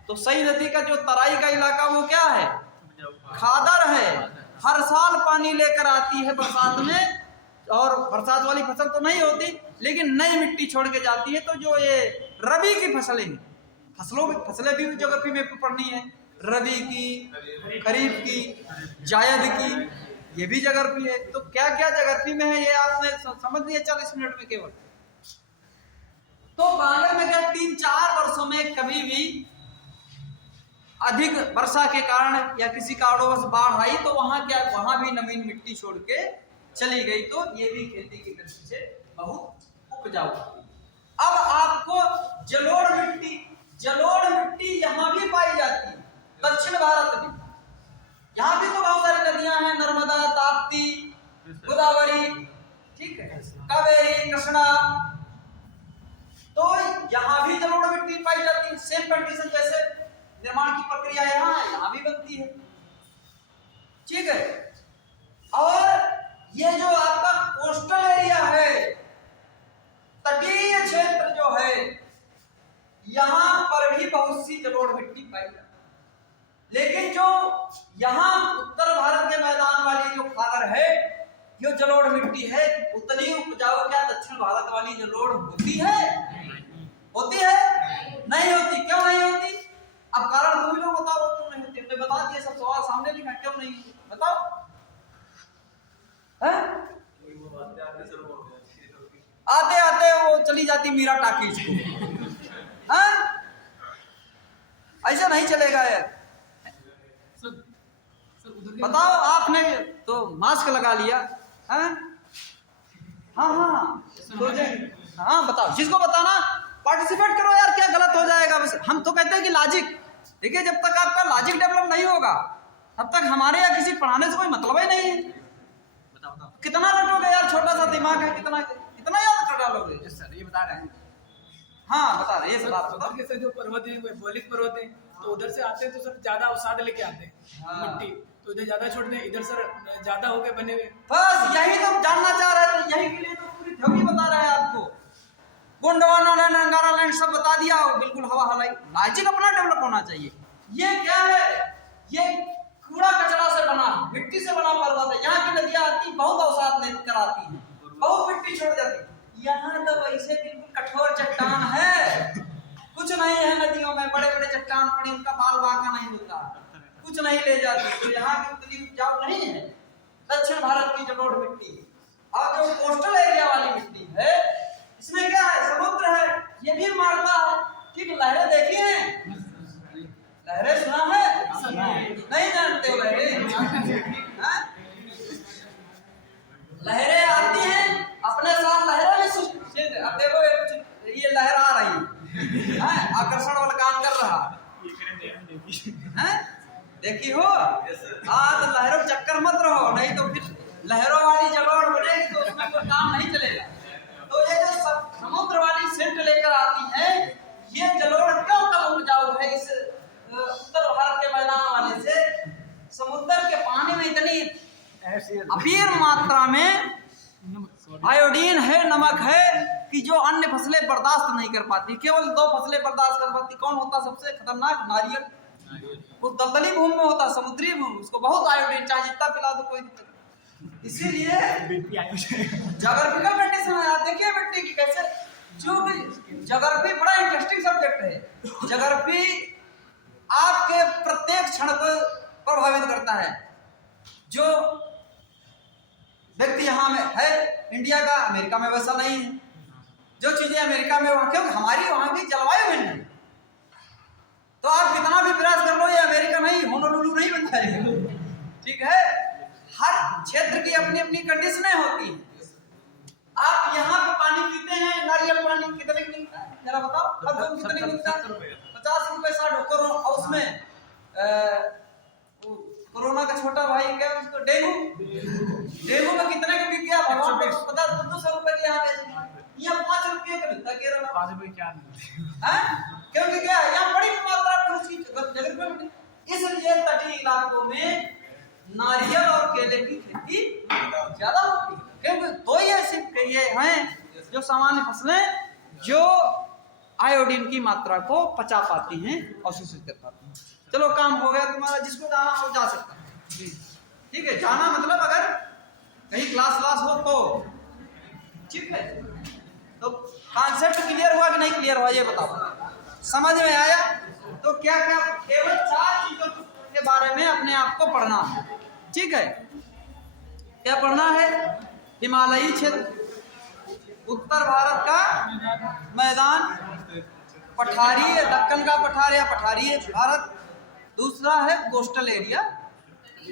तो सई नदी का जो तराई का इलाका वो क्या है, खादर है, हर साल पानी लेकर आती है बरसात में, और बरसात वाली फसल तो नहीं होती, लेकिन नई मिट्टी छोड़ के जाती है। तो जो ये रबी की फसलें हैं, फसलें भी ज्योग्राफी में पढ़नी है, रबी की, खरीफ की, जायद की, ये भी ज्योग्राफी है। तो क्या क्या ज्योग्राफी में है ये आपने समझ लिया 40 मिनट में केवल। तो बांगर में क्या 3-4 वर्षों में कभी भी अधिक वर्षा के कारण या किसी कारणवश बाढ़ आई तो वहां क्या, वहां भी नवीन मिट्टी छोड़ के चली गई, तो ये भी खेती की दृष्टि से बहुत उपजाऊ। अब आपको जलोढ़ मिट्टी यहाँ भी पाई जाती है, दक्षिण भारत में। यहाँ भी तो बहुत सारी नदियां हैं, नर्मदा, ताप्ती, गोदावरी, ठीक है, कावेरी, कृष्णा, तो यहाँ भी जलोढ़ मिट्टी पाई जाती है। सेम कंडीशन जैसे निर्माण की प्रक्रिया यहाँ भी बनती है, ठीक है। और ये जो आपका कोस्टल एरिया है, तटीय क्षेत्र जो है, यहां पर भी बहुत सी जलोढ़ मिट्टी पाई जाती है। लेकिन जो यहाँ उत्तर भारत के मैदान वाली जो खादर है, जो जलोढ़ मिट्टी है, उतनी उपजाऊ क्या दक्षिण भारत वाली जलोढ़ होती है? होती है? नहीं होती। क्यों नहीं होती? अब कारण तुम लोग बताओ क्यों नहीं होती। मैं बता दिया, सब सवाल सामने लिखा, क्यों नहीं होती बताओ। आते आते वो चली जाती मीरा टाकीज को। ऐसा नहीं चलेगा यार। बताओ, आपने तो मास्क लगा लिया, हाँ हाँ बताओ, जिसको बताना पार्टिसिपेट करो यार, क्या गलत हो जाएगा। बस हम तो कहते हैं कि लॉजिक, देखिए जब तक आपका लॉजिक डेवलप नहीं होगा तब तक हमारे या किसी पढ़ाने से कोई मतलब ही नहीं है। बताओ कितना रटोगे यार, छोटा सा दिमाग है, कितना याद कर डालोगे। सर ये बता रहे हैं, हाँ बता रहे हैं, ये बात जैसे जो पर्वत है, भौगोलिक पर्वत है, तो उधर से आते हैं तो सर ज्यादा अवसाद लेके आते हैं, मिट्टी तो इधर ज्यादा छोड़ते हैं, इधर सर ज्यादा हो गए बने हुए। बस यही तो जानना चाह रहे थे, यही के लिए तो पूरी थ्योरी बता रहे हैं आपको। गोंडवाना लैंड, अंगारा लैंड सब बता दिया, बिल्कुल हवा हवाई। लॉजिक अपना डेवलप होना चाहिए। ये क्या है? ये कूड़ा कचरा से बना, मिट्टी से बना पर्वत है। यहाँ की नदियां आती बहुत अवसाद लेकर आती हैं, बहुत मिट्टी छोड़ जाती। यहाँ तो वैसे बिल्कुल कठोर चट्टान है, कुछ नहीं है नदियों में, बड़े बड़े चट्टान पड़े, उनका बाल वाका नहीं होता, कुछ नहीं ले जाती। तो यहाँ की उतनी उपजाऊ नहीं है दक्षिण भारत की जलोढ़ मिट्टी। और जो कोस्टल एरिया वाली मिट्टी है, इसमें क्या देखी हो। हाँ तो लहरों चक्कर मत रहो, नहीं तो फिर लहरों वाली जलोड़ बनेगी तो उसमें कोई काम नहीं चलेगा। तो ये जो समुद्र वाली सेंट लेकर आती है, ये जलोड़ क्यों कम उपजाऊ है इस उत्तर भारत के मैदान वाले से? समुद्र के पानी में इतनी अपार मात्रा में आयोडीन है, नमक है कि जो अन्य फसलें बर्दाश्त नहीं कर पाती। केवल 2 फसलें बर्दाश्त कर पाती। कौन होता सबसे खतरनाक? नारियल। वो दलदली भूमि में होता, समुद्री भूमि, उसको बहुत आयोडीन चाहे जितना पिला दो कोई दिक्कत नहीं। इसीलिए ज्योग्राफिकल कंडीशन है। आप देखिए मिट्टी की कैसे, जो ज्योग्राफी बड़ा इंटरेस्टिंग सब्जेक्ट है। ज्योग्राफी आपके प्रत्येक क्षण को प्रभावित करता है। जो व्यक्ति यहाँ में है इंडिया का, अमेरिका में वैसा नहीं है। जो चीजें अमेरिका में वहां, क्योंकि हमारी वहां की जलवायु भिन्न है। तो आप कितना भी प्रयास कर लो, ये अमेरिका नहीं, होनोलुलु नहीं बन जाएगा। ठीक है, हर क्षेत्र की अपनी अपनी कंडीशनें होती हैं। आप यहाँ पे पानी पीते हैं, नारियल पानी कितने की मिलता है जरा बताओ? अब कितने मिलता है? 50 रुपए 60 करोड़। और उसमें कोरोना का छोटा भाई क्या उसको डेंगू में कितने का बिक गया? भगवान को पता। 200 रुपए के यहाँ बेच, यहाँ 5 रुपये का मिलता है केरल में। 5 रुपए क्या मिलते हैं? क्योंकि क्या है, यहाँ बड़ी मात्रा में उसकी जगह पे, इसलिए तटीय इलाकों में नारियल और केले की खेती ज्यादा होती है। क्योंकि 2 ही ऐसी ये हैं जो सामान्य फसलें जो आयोडीन की मात्रा को पचा पाती हैं और शोषित कर पाती हैं। चलो काम हो गया तुम्हारा, जिसको जाना हो जा सकता है। ठीक है, जाना मतलब अगर कहीं क्लास हो तो ठीक है। तो कॉन्सेप्ट क्लियर हुआ कि नहीं क्लियर हुआ ये बताओ, समझ में आया? तो क्या क्या केवल 4 चीजों के बारे में अपने आप को पढ़ना है। ठीक है, क्या पढ़ना है? हिमालयी क्षेत्र, उत्तर भारत का मैदान, पठारी दक्कन का पठार या पठारी भारत, दूसरा है कोस्टल एरिया,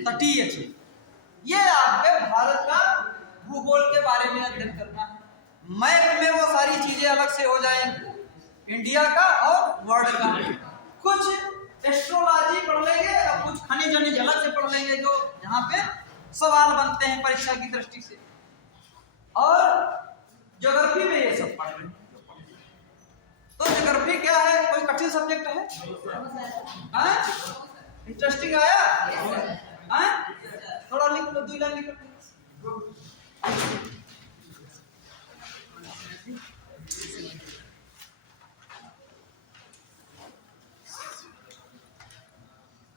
तटीय क्षेत्र। ये आपके भारत का भूगोल के बारे में अध्ययन करना है। मैप में वो सारी चीजें अलग से हो जाएंगी, इंडिया का और वर्ल्ड का। कुछ एस्ट्रोलॉजी पढ़ लेंगे और कुछ खनिज अलग से पढ़ लेंगे, जो यहाँ पे सवाल बनते हैं परीक्षा की दृष्टि से। और ज्योग्राफी में ये सब पढ़ लेंगे। तो ज्योग्राफी क्या है? कोई कठिन सब्जेक्ट है? इंटरेस्टिंग आया? थोड़ा लिख लो, 2 लाइन लिख लो।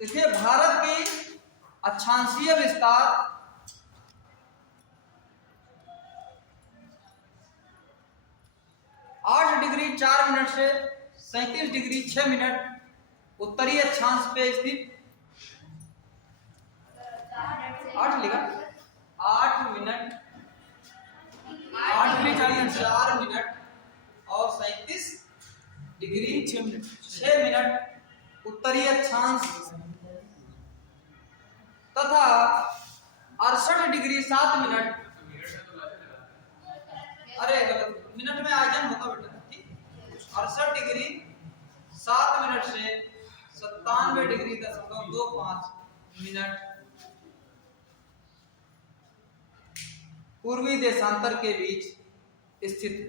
देखिए, भारत की अक्षांशीय विस्तार 8 डिग्री 4 मिनट से 37 डिग्री 6 मिनट उत्तरी अक्षांश पे स्थित 8 लिखा 8 मिनट 8 डिग्री 4 मिनट और 37 डिग्री 6 मिनट उत्तरी अक्षांश तथा 68 डिग्री 7 मिनट, अरे गलत, मिनट में आयोजन होता बेटा, ठीक। 68 डिग्री 7 मिनट से 97 डिग्री 0.25 मिनट पूर्वी देशांतर के बीच स्थित है।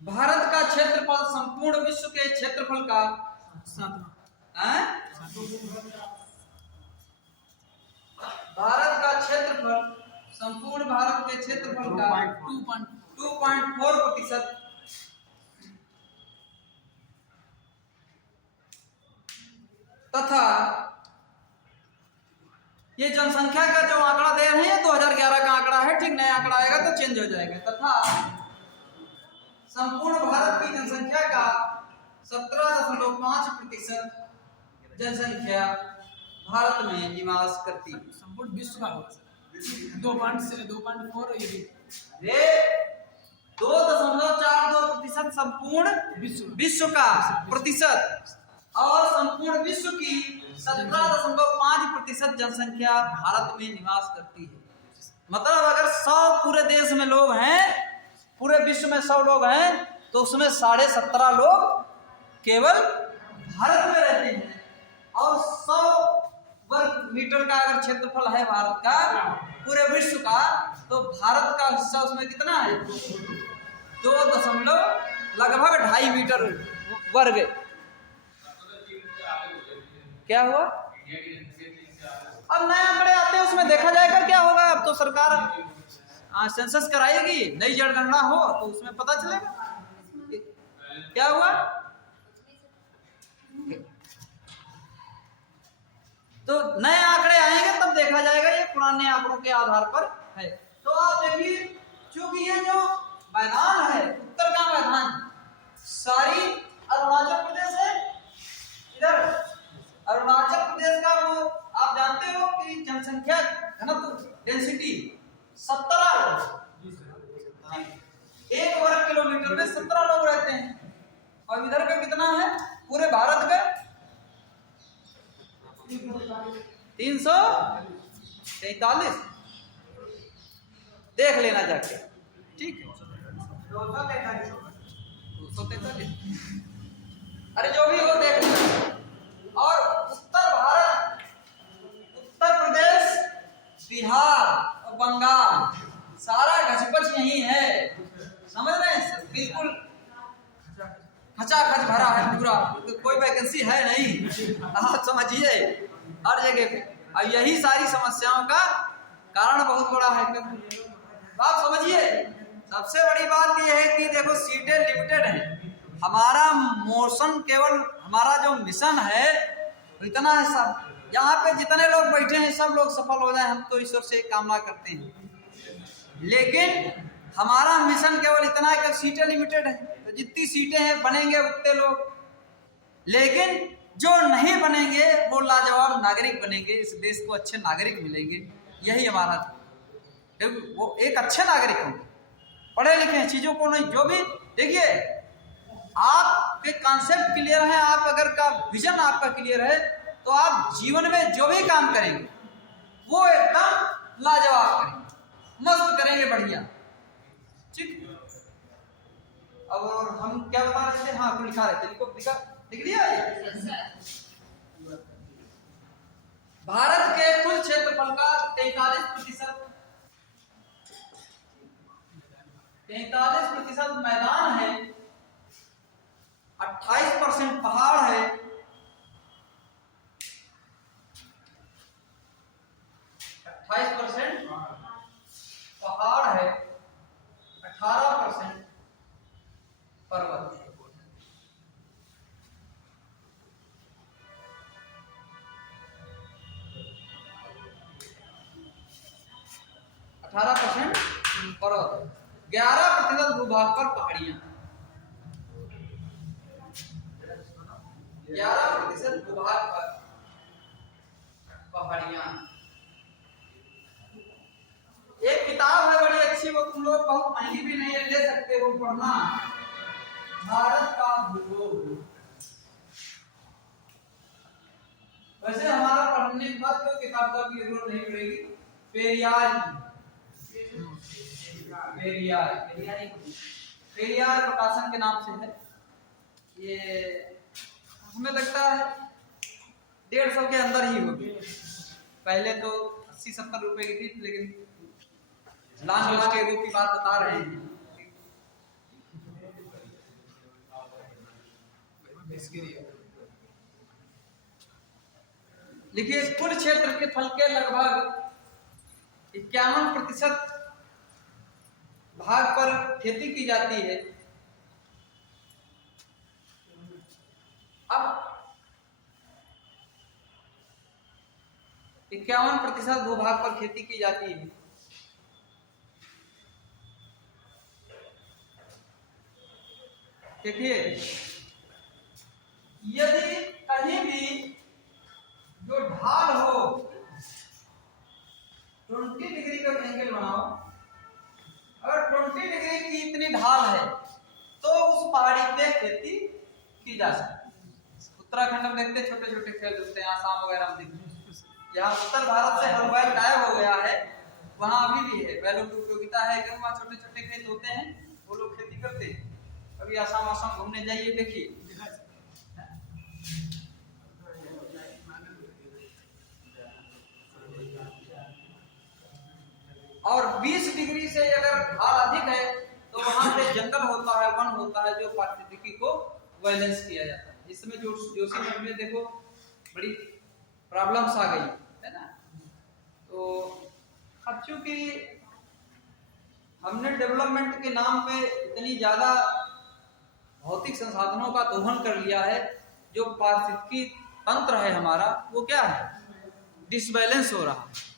भारत का क्षेत्रफल संपूर्ण विश्व के क्षेत्रफल का 7वां। भारत का क्षेत्रफल संपूर्ण भारत के क्षेत्रफल का 2.4% तथा ये जनसंख्या का जो आंकड़ा दे रहे हैं 2011 का आंकड़ा है, ठीक। नया आंकड़ा आएगा तो चेंज हो जाएगा। तथा संपूर्ण भारत की जनसंख्या का 17.5% जनसंख्या भारत में निवास करती है। संपूर्ण विश्व का होगा सर 2.4 ये भी 2.42% संपूर्ण विश्व का प्रतिशत और संपूर्ण विश्व की 17.5% जनसंख्या भारत में निवास करती है। मतलब अगर 100 पूरे देश में लोग हैं, पूरे विश्व में 100 लोग हैं तो उसमें 17.5 लोग केवल भारत में रहते हैं, और 100 वर्ग मीटर का अगर क्षेत्रफल है भारत का पूरे विश्व का, तो भारत का हिस्सा उसमें कितना है? 2 लगभग 2.5 मीटर वर्ग। क्या हुआ? अब नए आंकड़े आते हैं, उसमें देखा जाएगा क्या होगा। अब तो सरकार सेंसस कराएगी, नई जनगणना हो तो उसमें पता चलेगा क्या हुआ। तो नए आंकड़े आएंगे तब देखा जाएगा, ये पुराने आंकड़ों के आधार पर है। तो आप देखिए, चूंकि ये जो मैदान है, उत्तर का मैदान सारी अरुणाचल प्रदेश है। इधर अरुणाचल प्रदेश का वो आप जानते हो कि जनसंख्या घनत्व डेंसिटी 17 1 वर्ग किलोमीटर में 17 लोग रहते हैं। और इधर का कितना है पूरे भारत का? 343। देख लेना जाके, ठीक है। 243। अरे जो भी हो देख लेना। और उत्तर भारत, उत्तर प्रदेश, बिहार और बंगाल सारा घचपच यही है, समझ रहे हैं? बिल्कुल खचाखच भरा है पूरा, तो कोई वैकेंसी है नहीं, आप समझिए हर जगह पे। अब यही सारी समस्याओं का कारण बहुत बड़ा है। आप समझिए, सबसे बड़ी बात यह है कि देखो सीटें लिमिटेड हैं। हमारा मोशन केवल, हमारा जो मिशन है इतना है, सब यहाँ पे जितने लोग बैठे हैं सब लोग सफल हो जाए, हम तो ईश्वर से कामना करते हैं। लेकिन हमारा मिशन केवल इतना है कि सीटें लिमिटेड है, तो जितनी सीटें हैं बनेंगे उतने लोग, लेकिन जो नहीं बनेंगे वो लाजवाब नागरिक बनेंगे, इस देश को अच्छे नागरिक मिलेंगे। यही हमारा, वो एक अच्छे नागरिक होंगे, पढ़े लिखे, चीजों को नहीं, जो भी देखिए आपके कॉन्सेप्ट क्लियर है, आप अगर का विजन आपका क्लियर है, तो आप जीवन में जो भी काम करेंगे वो एकदम लाजवाब करेंगे, मस्त करेंगे, बढ़िया, ठीक। अब हम क्या बता रहे थे? हाँ, लिखा रहे थे, लिख लिया। भारत के कुल क्षेत्रफल का 43% मैदान है, 28% पहाड़ है, 28% पहाड़ है, 18% पर्वत है। पर्वत, 11% भूभाग पर पहाड़ियां, 11% भूभाग पर पहाड़ियां। एक किताब है बड़ी अच्छी, वो तुम लोग बहुत महंगी भी नहीं है, ले सकते हो पढ़ना, भारत का भूगोल। वैसे हमारा पढ़ने के बाद कोई किताब का भी जरूरत नहीं पड़ेगी। पेरियार प्रकाशन के नाम से है ये, हमें लगता है 150 के अंदर ही होगी। पहले तो 80-70 रुपए की थी, लेकिन लाख के रूप की बात बता रहे हैं। लिखिए, कुल क्षेत्र के फल के लगभग 51% भाग पर खेती की जाती है। अब 51% भूभाग पर खेती की जाती है। देखिए, यदि कहीं भी जो ढाल हो, 20 डिग्री का एंगल बनाओ, अगर 20 डिग्री की इतनी ढाल है तो उस पहाड़ी पे खेती की जा सकती है। उत्तराखंड में देखते छोटे छोटे खेत होते हैं, आसाम वगैरह में देखते हैं। यहाँ उत्तर भारत से हल बैल गायब हो गया है, वहाँ अभी भी है, बैलों की उपयोगिता है, वहाँ छोटे छोटे खेत होते हैं, वो लोग खेती करते हैं। कभी आसाम आसाम घूमने जाइए, देखिए और 20 डिग्री से अगर ढाल अधिक है तो वहां पे जंगल होता है, वन होता है, जो पारिस्थितिकी को बैलेंस किया जाता है। इसमें जो जोशीमठ में देखो बड़ी प्रॉब्लम्स आ गई है ना। तो अब चूंकि हमने डेवलपमेंट के नाम पे इतनी ज्यादा भौतिक संसाधनों का दोहन कर लिया है, जो पारिस्थितिकी तंत्र है हमारा वो क्या है, डिसबैलेंस हो रहा है।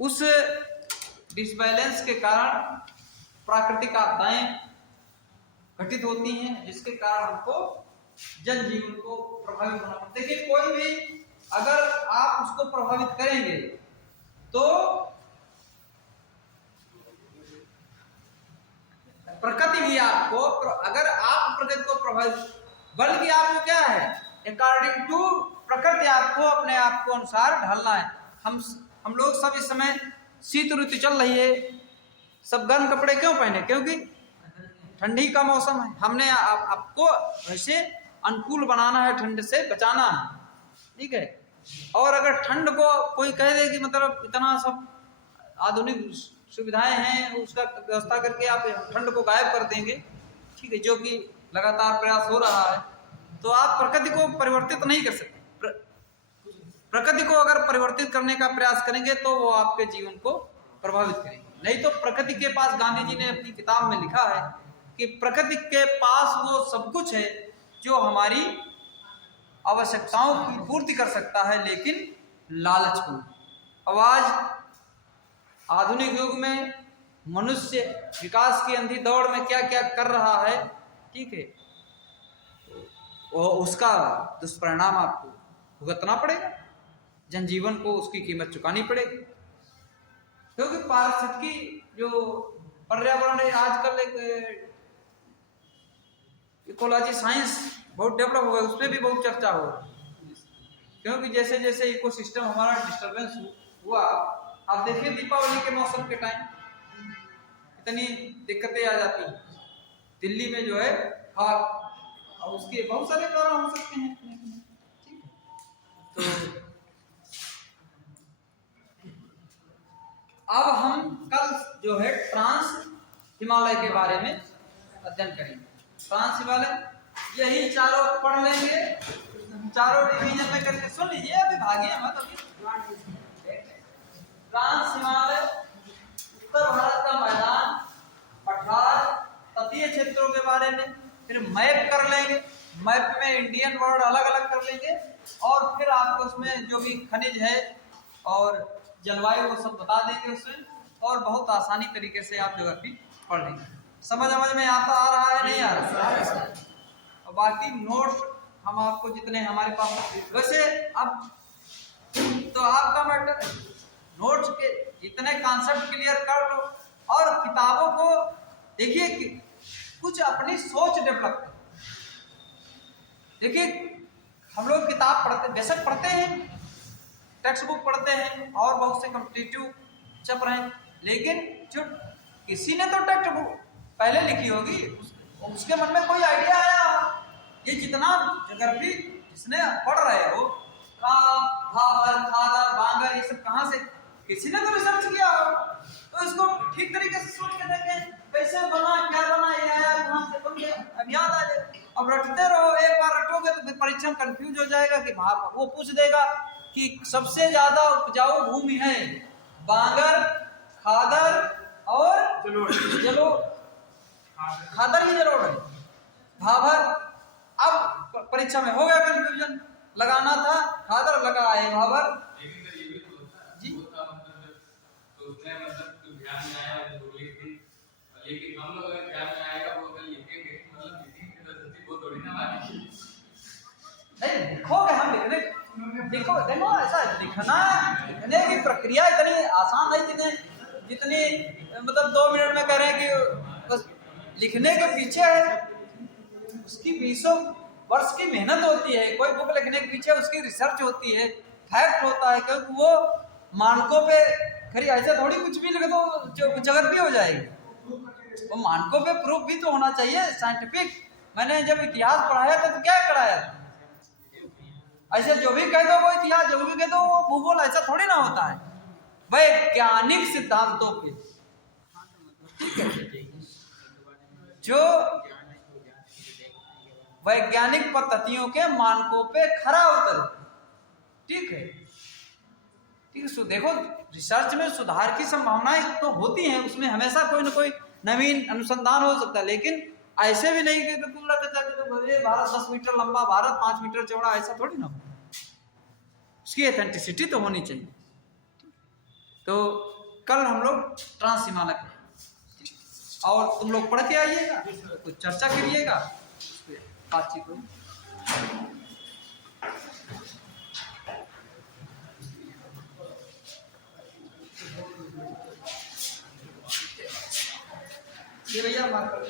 उस डिसबैलेंस के कारण प्राकृतिक आपदाएं घटित होती हैं, जिसके कारण हमको जनजीवन को प्रभावित होना पड़ता है। देखिए कोई भी अगर आप उसको प्रभावित करेंगे तो प्रकृति भी आपको, अगर आप प्रकृति को प्रभावित, बल्कि आपको क्या है, अकॉर्डिंग टू प्रकृति आपको अपने आप को अनुसार ढलना है। हम लोग सब इस समय शीत ऋतु चल रही है, सब गर्म कपड़े क्यों पहने, क्योंकि ठंडी का मौसम है। हमने आपको वैसे अनुकूल बनाना है, ठंड से बचाना है, ठीक है। और अगर ठंड को कोई कह दे कि मतलब इतना सब आधुनिक सुविधाएं हैं, उसका व्यवस्था करके आप ठंड को गायब कर देंगे, ठीक है, जो कि लगातार प्रयास हो रहा है, तो आप प्रकृति को परिवर्तित नहीं कर सकते। प्रकृति को अगर परिवर्तित करने का प्रयास करेंगे तो वो आपके जीवन को प्रभावित करेंगे। नहीं तो प्रकृति के पास, गांधी जी ने अपनी किताब में लिखा है कि प्रकृति के पास वो सब कुछ है जो हमारी आवश्यकताओं की पूर्ति कर सकता है, लेकिन लालच को। अब आज आधुनिक युग में मनुष्य विकास की अंधी दौड़ में क्या क्या कर रहा है, ठीक है, वो उसका दुष्परिणाम आपको भुगतना पड़ेगा, जनजीवन को उसकी कीमत चुकानी पड़ेगी। क्योंकि पारिस्थितिकी जो पर्यावरण है, आजकल एक इकोलॉजी साइंस बहुत डेवलप हो गया, उसमें भी बहुत चर्चा हो रही है। क्योंकि जैसे जैसे इकोसिस्टम हमारा डिस्टर्बेंस हुआ, आप देखिए दीपावली के मौसम के टाइम इतनी दिक्कतें आ जाती हैं दिल्ली में, जो है आग, और उसके बहुत सारे कारण हो सकते हैं, ठीक है। तो अब हम कल जो है ट्रांस हिमालय के बारे में अध्ययन करेंगे। ट्रांस हिमालय यही चारों पढ़ लेंगे, चारों डिवीजन में करके सुन लीजिए, अभी भागिए मत अभी। ट्रांस हिमालय उत्तर भारत का मैदान, पठार, तटीय क्षेत्रों के बारे में फिर मैप कर लेंगे। मैप में इंडियन वर्ड अलग अलग कर लेंगे, और फिर आपको उसमें जो भी खनिज है और जलवायु वो सब बता देंगे उसमें, और बहुत आसानी तरीके से आप ज्योग्राफी पढ़ लेंगे। समझ में आता आ रहा है, नहीं आ रहा? और बाकी नोट्स हम आपको जितने हमारे पास, वैसे अब तो आपका मैटर नोट्स के जितने कॉन्सेप्ट क्लियर कर लो, और किताबों को देखिए कि कुछ अपनी सोच डेवलप करो। देखिए हम लोग किताब पढ़ते, बेशक पढ़ते हैं, टेक्स्ट बुक पढ़ते हैं और बहुत से कॉम्पिटिटिव छप रहे हैं, लेकिन जो किसी ने तो टेक्स्ट बुक पहले लिखी होगी, उसके मन में कोई आइडिया आया। ये जितना ज्योग्राफी जिसने पढ़ रहे हो, भाबर, खादर, बांगर, ये सब कहाँ से, किसी ने तो रिसर्च किया हो, तो इसको ठीक तरीके से सोच के देखें कैसे बना, क्या बना, ये आया कहाँ से, बन गया, अब याद आ जाए। अब रटते रहो, एक बार रटोगे तो फिर परीक्षा कंफ्यूज हो जाएगा कि वो पूछ देगा कि सबसे ज्यादा उपजाऊ भूमि है बांगर, खादर और जलोढ़, खादर ही जलोढ़ है, भाभर। अब परीक्षा में हो गया कंफ्यूजन, लगाना था खादर, लगा है भाभर जी। लेकिन हम लोग अगर ध्यान में आएगा वो अगर लिखेंगे, मतलब लिखेंगे तो सच्ची बहुत थोड़ी ना बात नहीं लिखोगे, हम देखो ऐसा लिखने की प्रक्रिया इतनी आसान है, जितनी मतलब 2 मिनट में कह रहे हैं कि बस लिखने के पीछे है उसकी 20 वर्ष की मेहनत होती है। कोई बुक लिखने के पीछे उसकी रिसर्च होती है, फैक्ट होता है, क्योंकि वो मानकों पे खरी ऐसे थोड़ी कुछ भी लिख दो जो ज्योग्राफी हो जाएगी। वो मानकों पे प्रूफ भी तो होना चाहिए साइंटिफिक। मैंने जब इतिहास पढ़ाया था तो क्या कराया था? ऐसे जो भी कह दो वो इतिहास, जो भी कह दो वो भूगोल, ऐसा थोड़ी ना होता है। वैज्ञानिक सिद्धांतों पे, ठीक है, जो वैज्ञानिक पद्धतियों के मानकों पे खरा उतरे, ठीक है, ठीक है। देखो रिसर्च में सुधार की संभावनाएं तो होती हैं, उसमें हमेशा कोई ना कोई नवीन अनुसंधान हो सकता है, लेकिन ऐसे भी नहीं कि तो पूरा भारत 10 मीटर लंबा, भारत 5 मीटर चौड़ा, ऐसा थोड़ी ना हो। उसकी एथेंटिसिटी तो होनी चाहिए। तो कल हम लोग ट्रांस हिमालय और तुम लोग पढ़ के आइएगा, कुछ चर्चा करिएगा, बातचीत हो। ये भैया मार्कर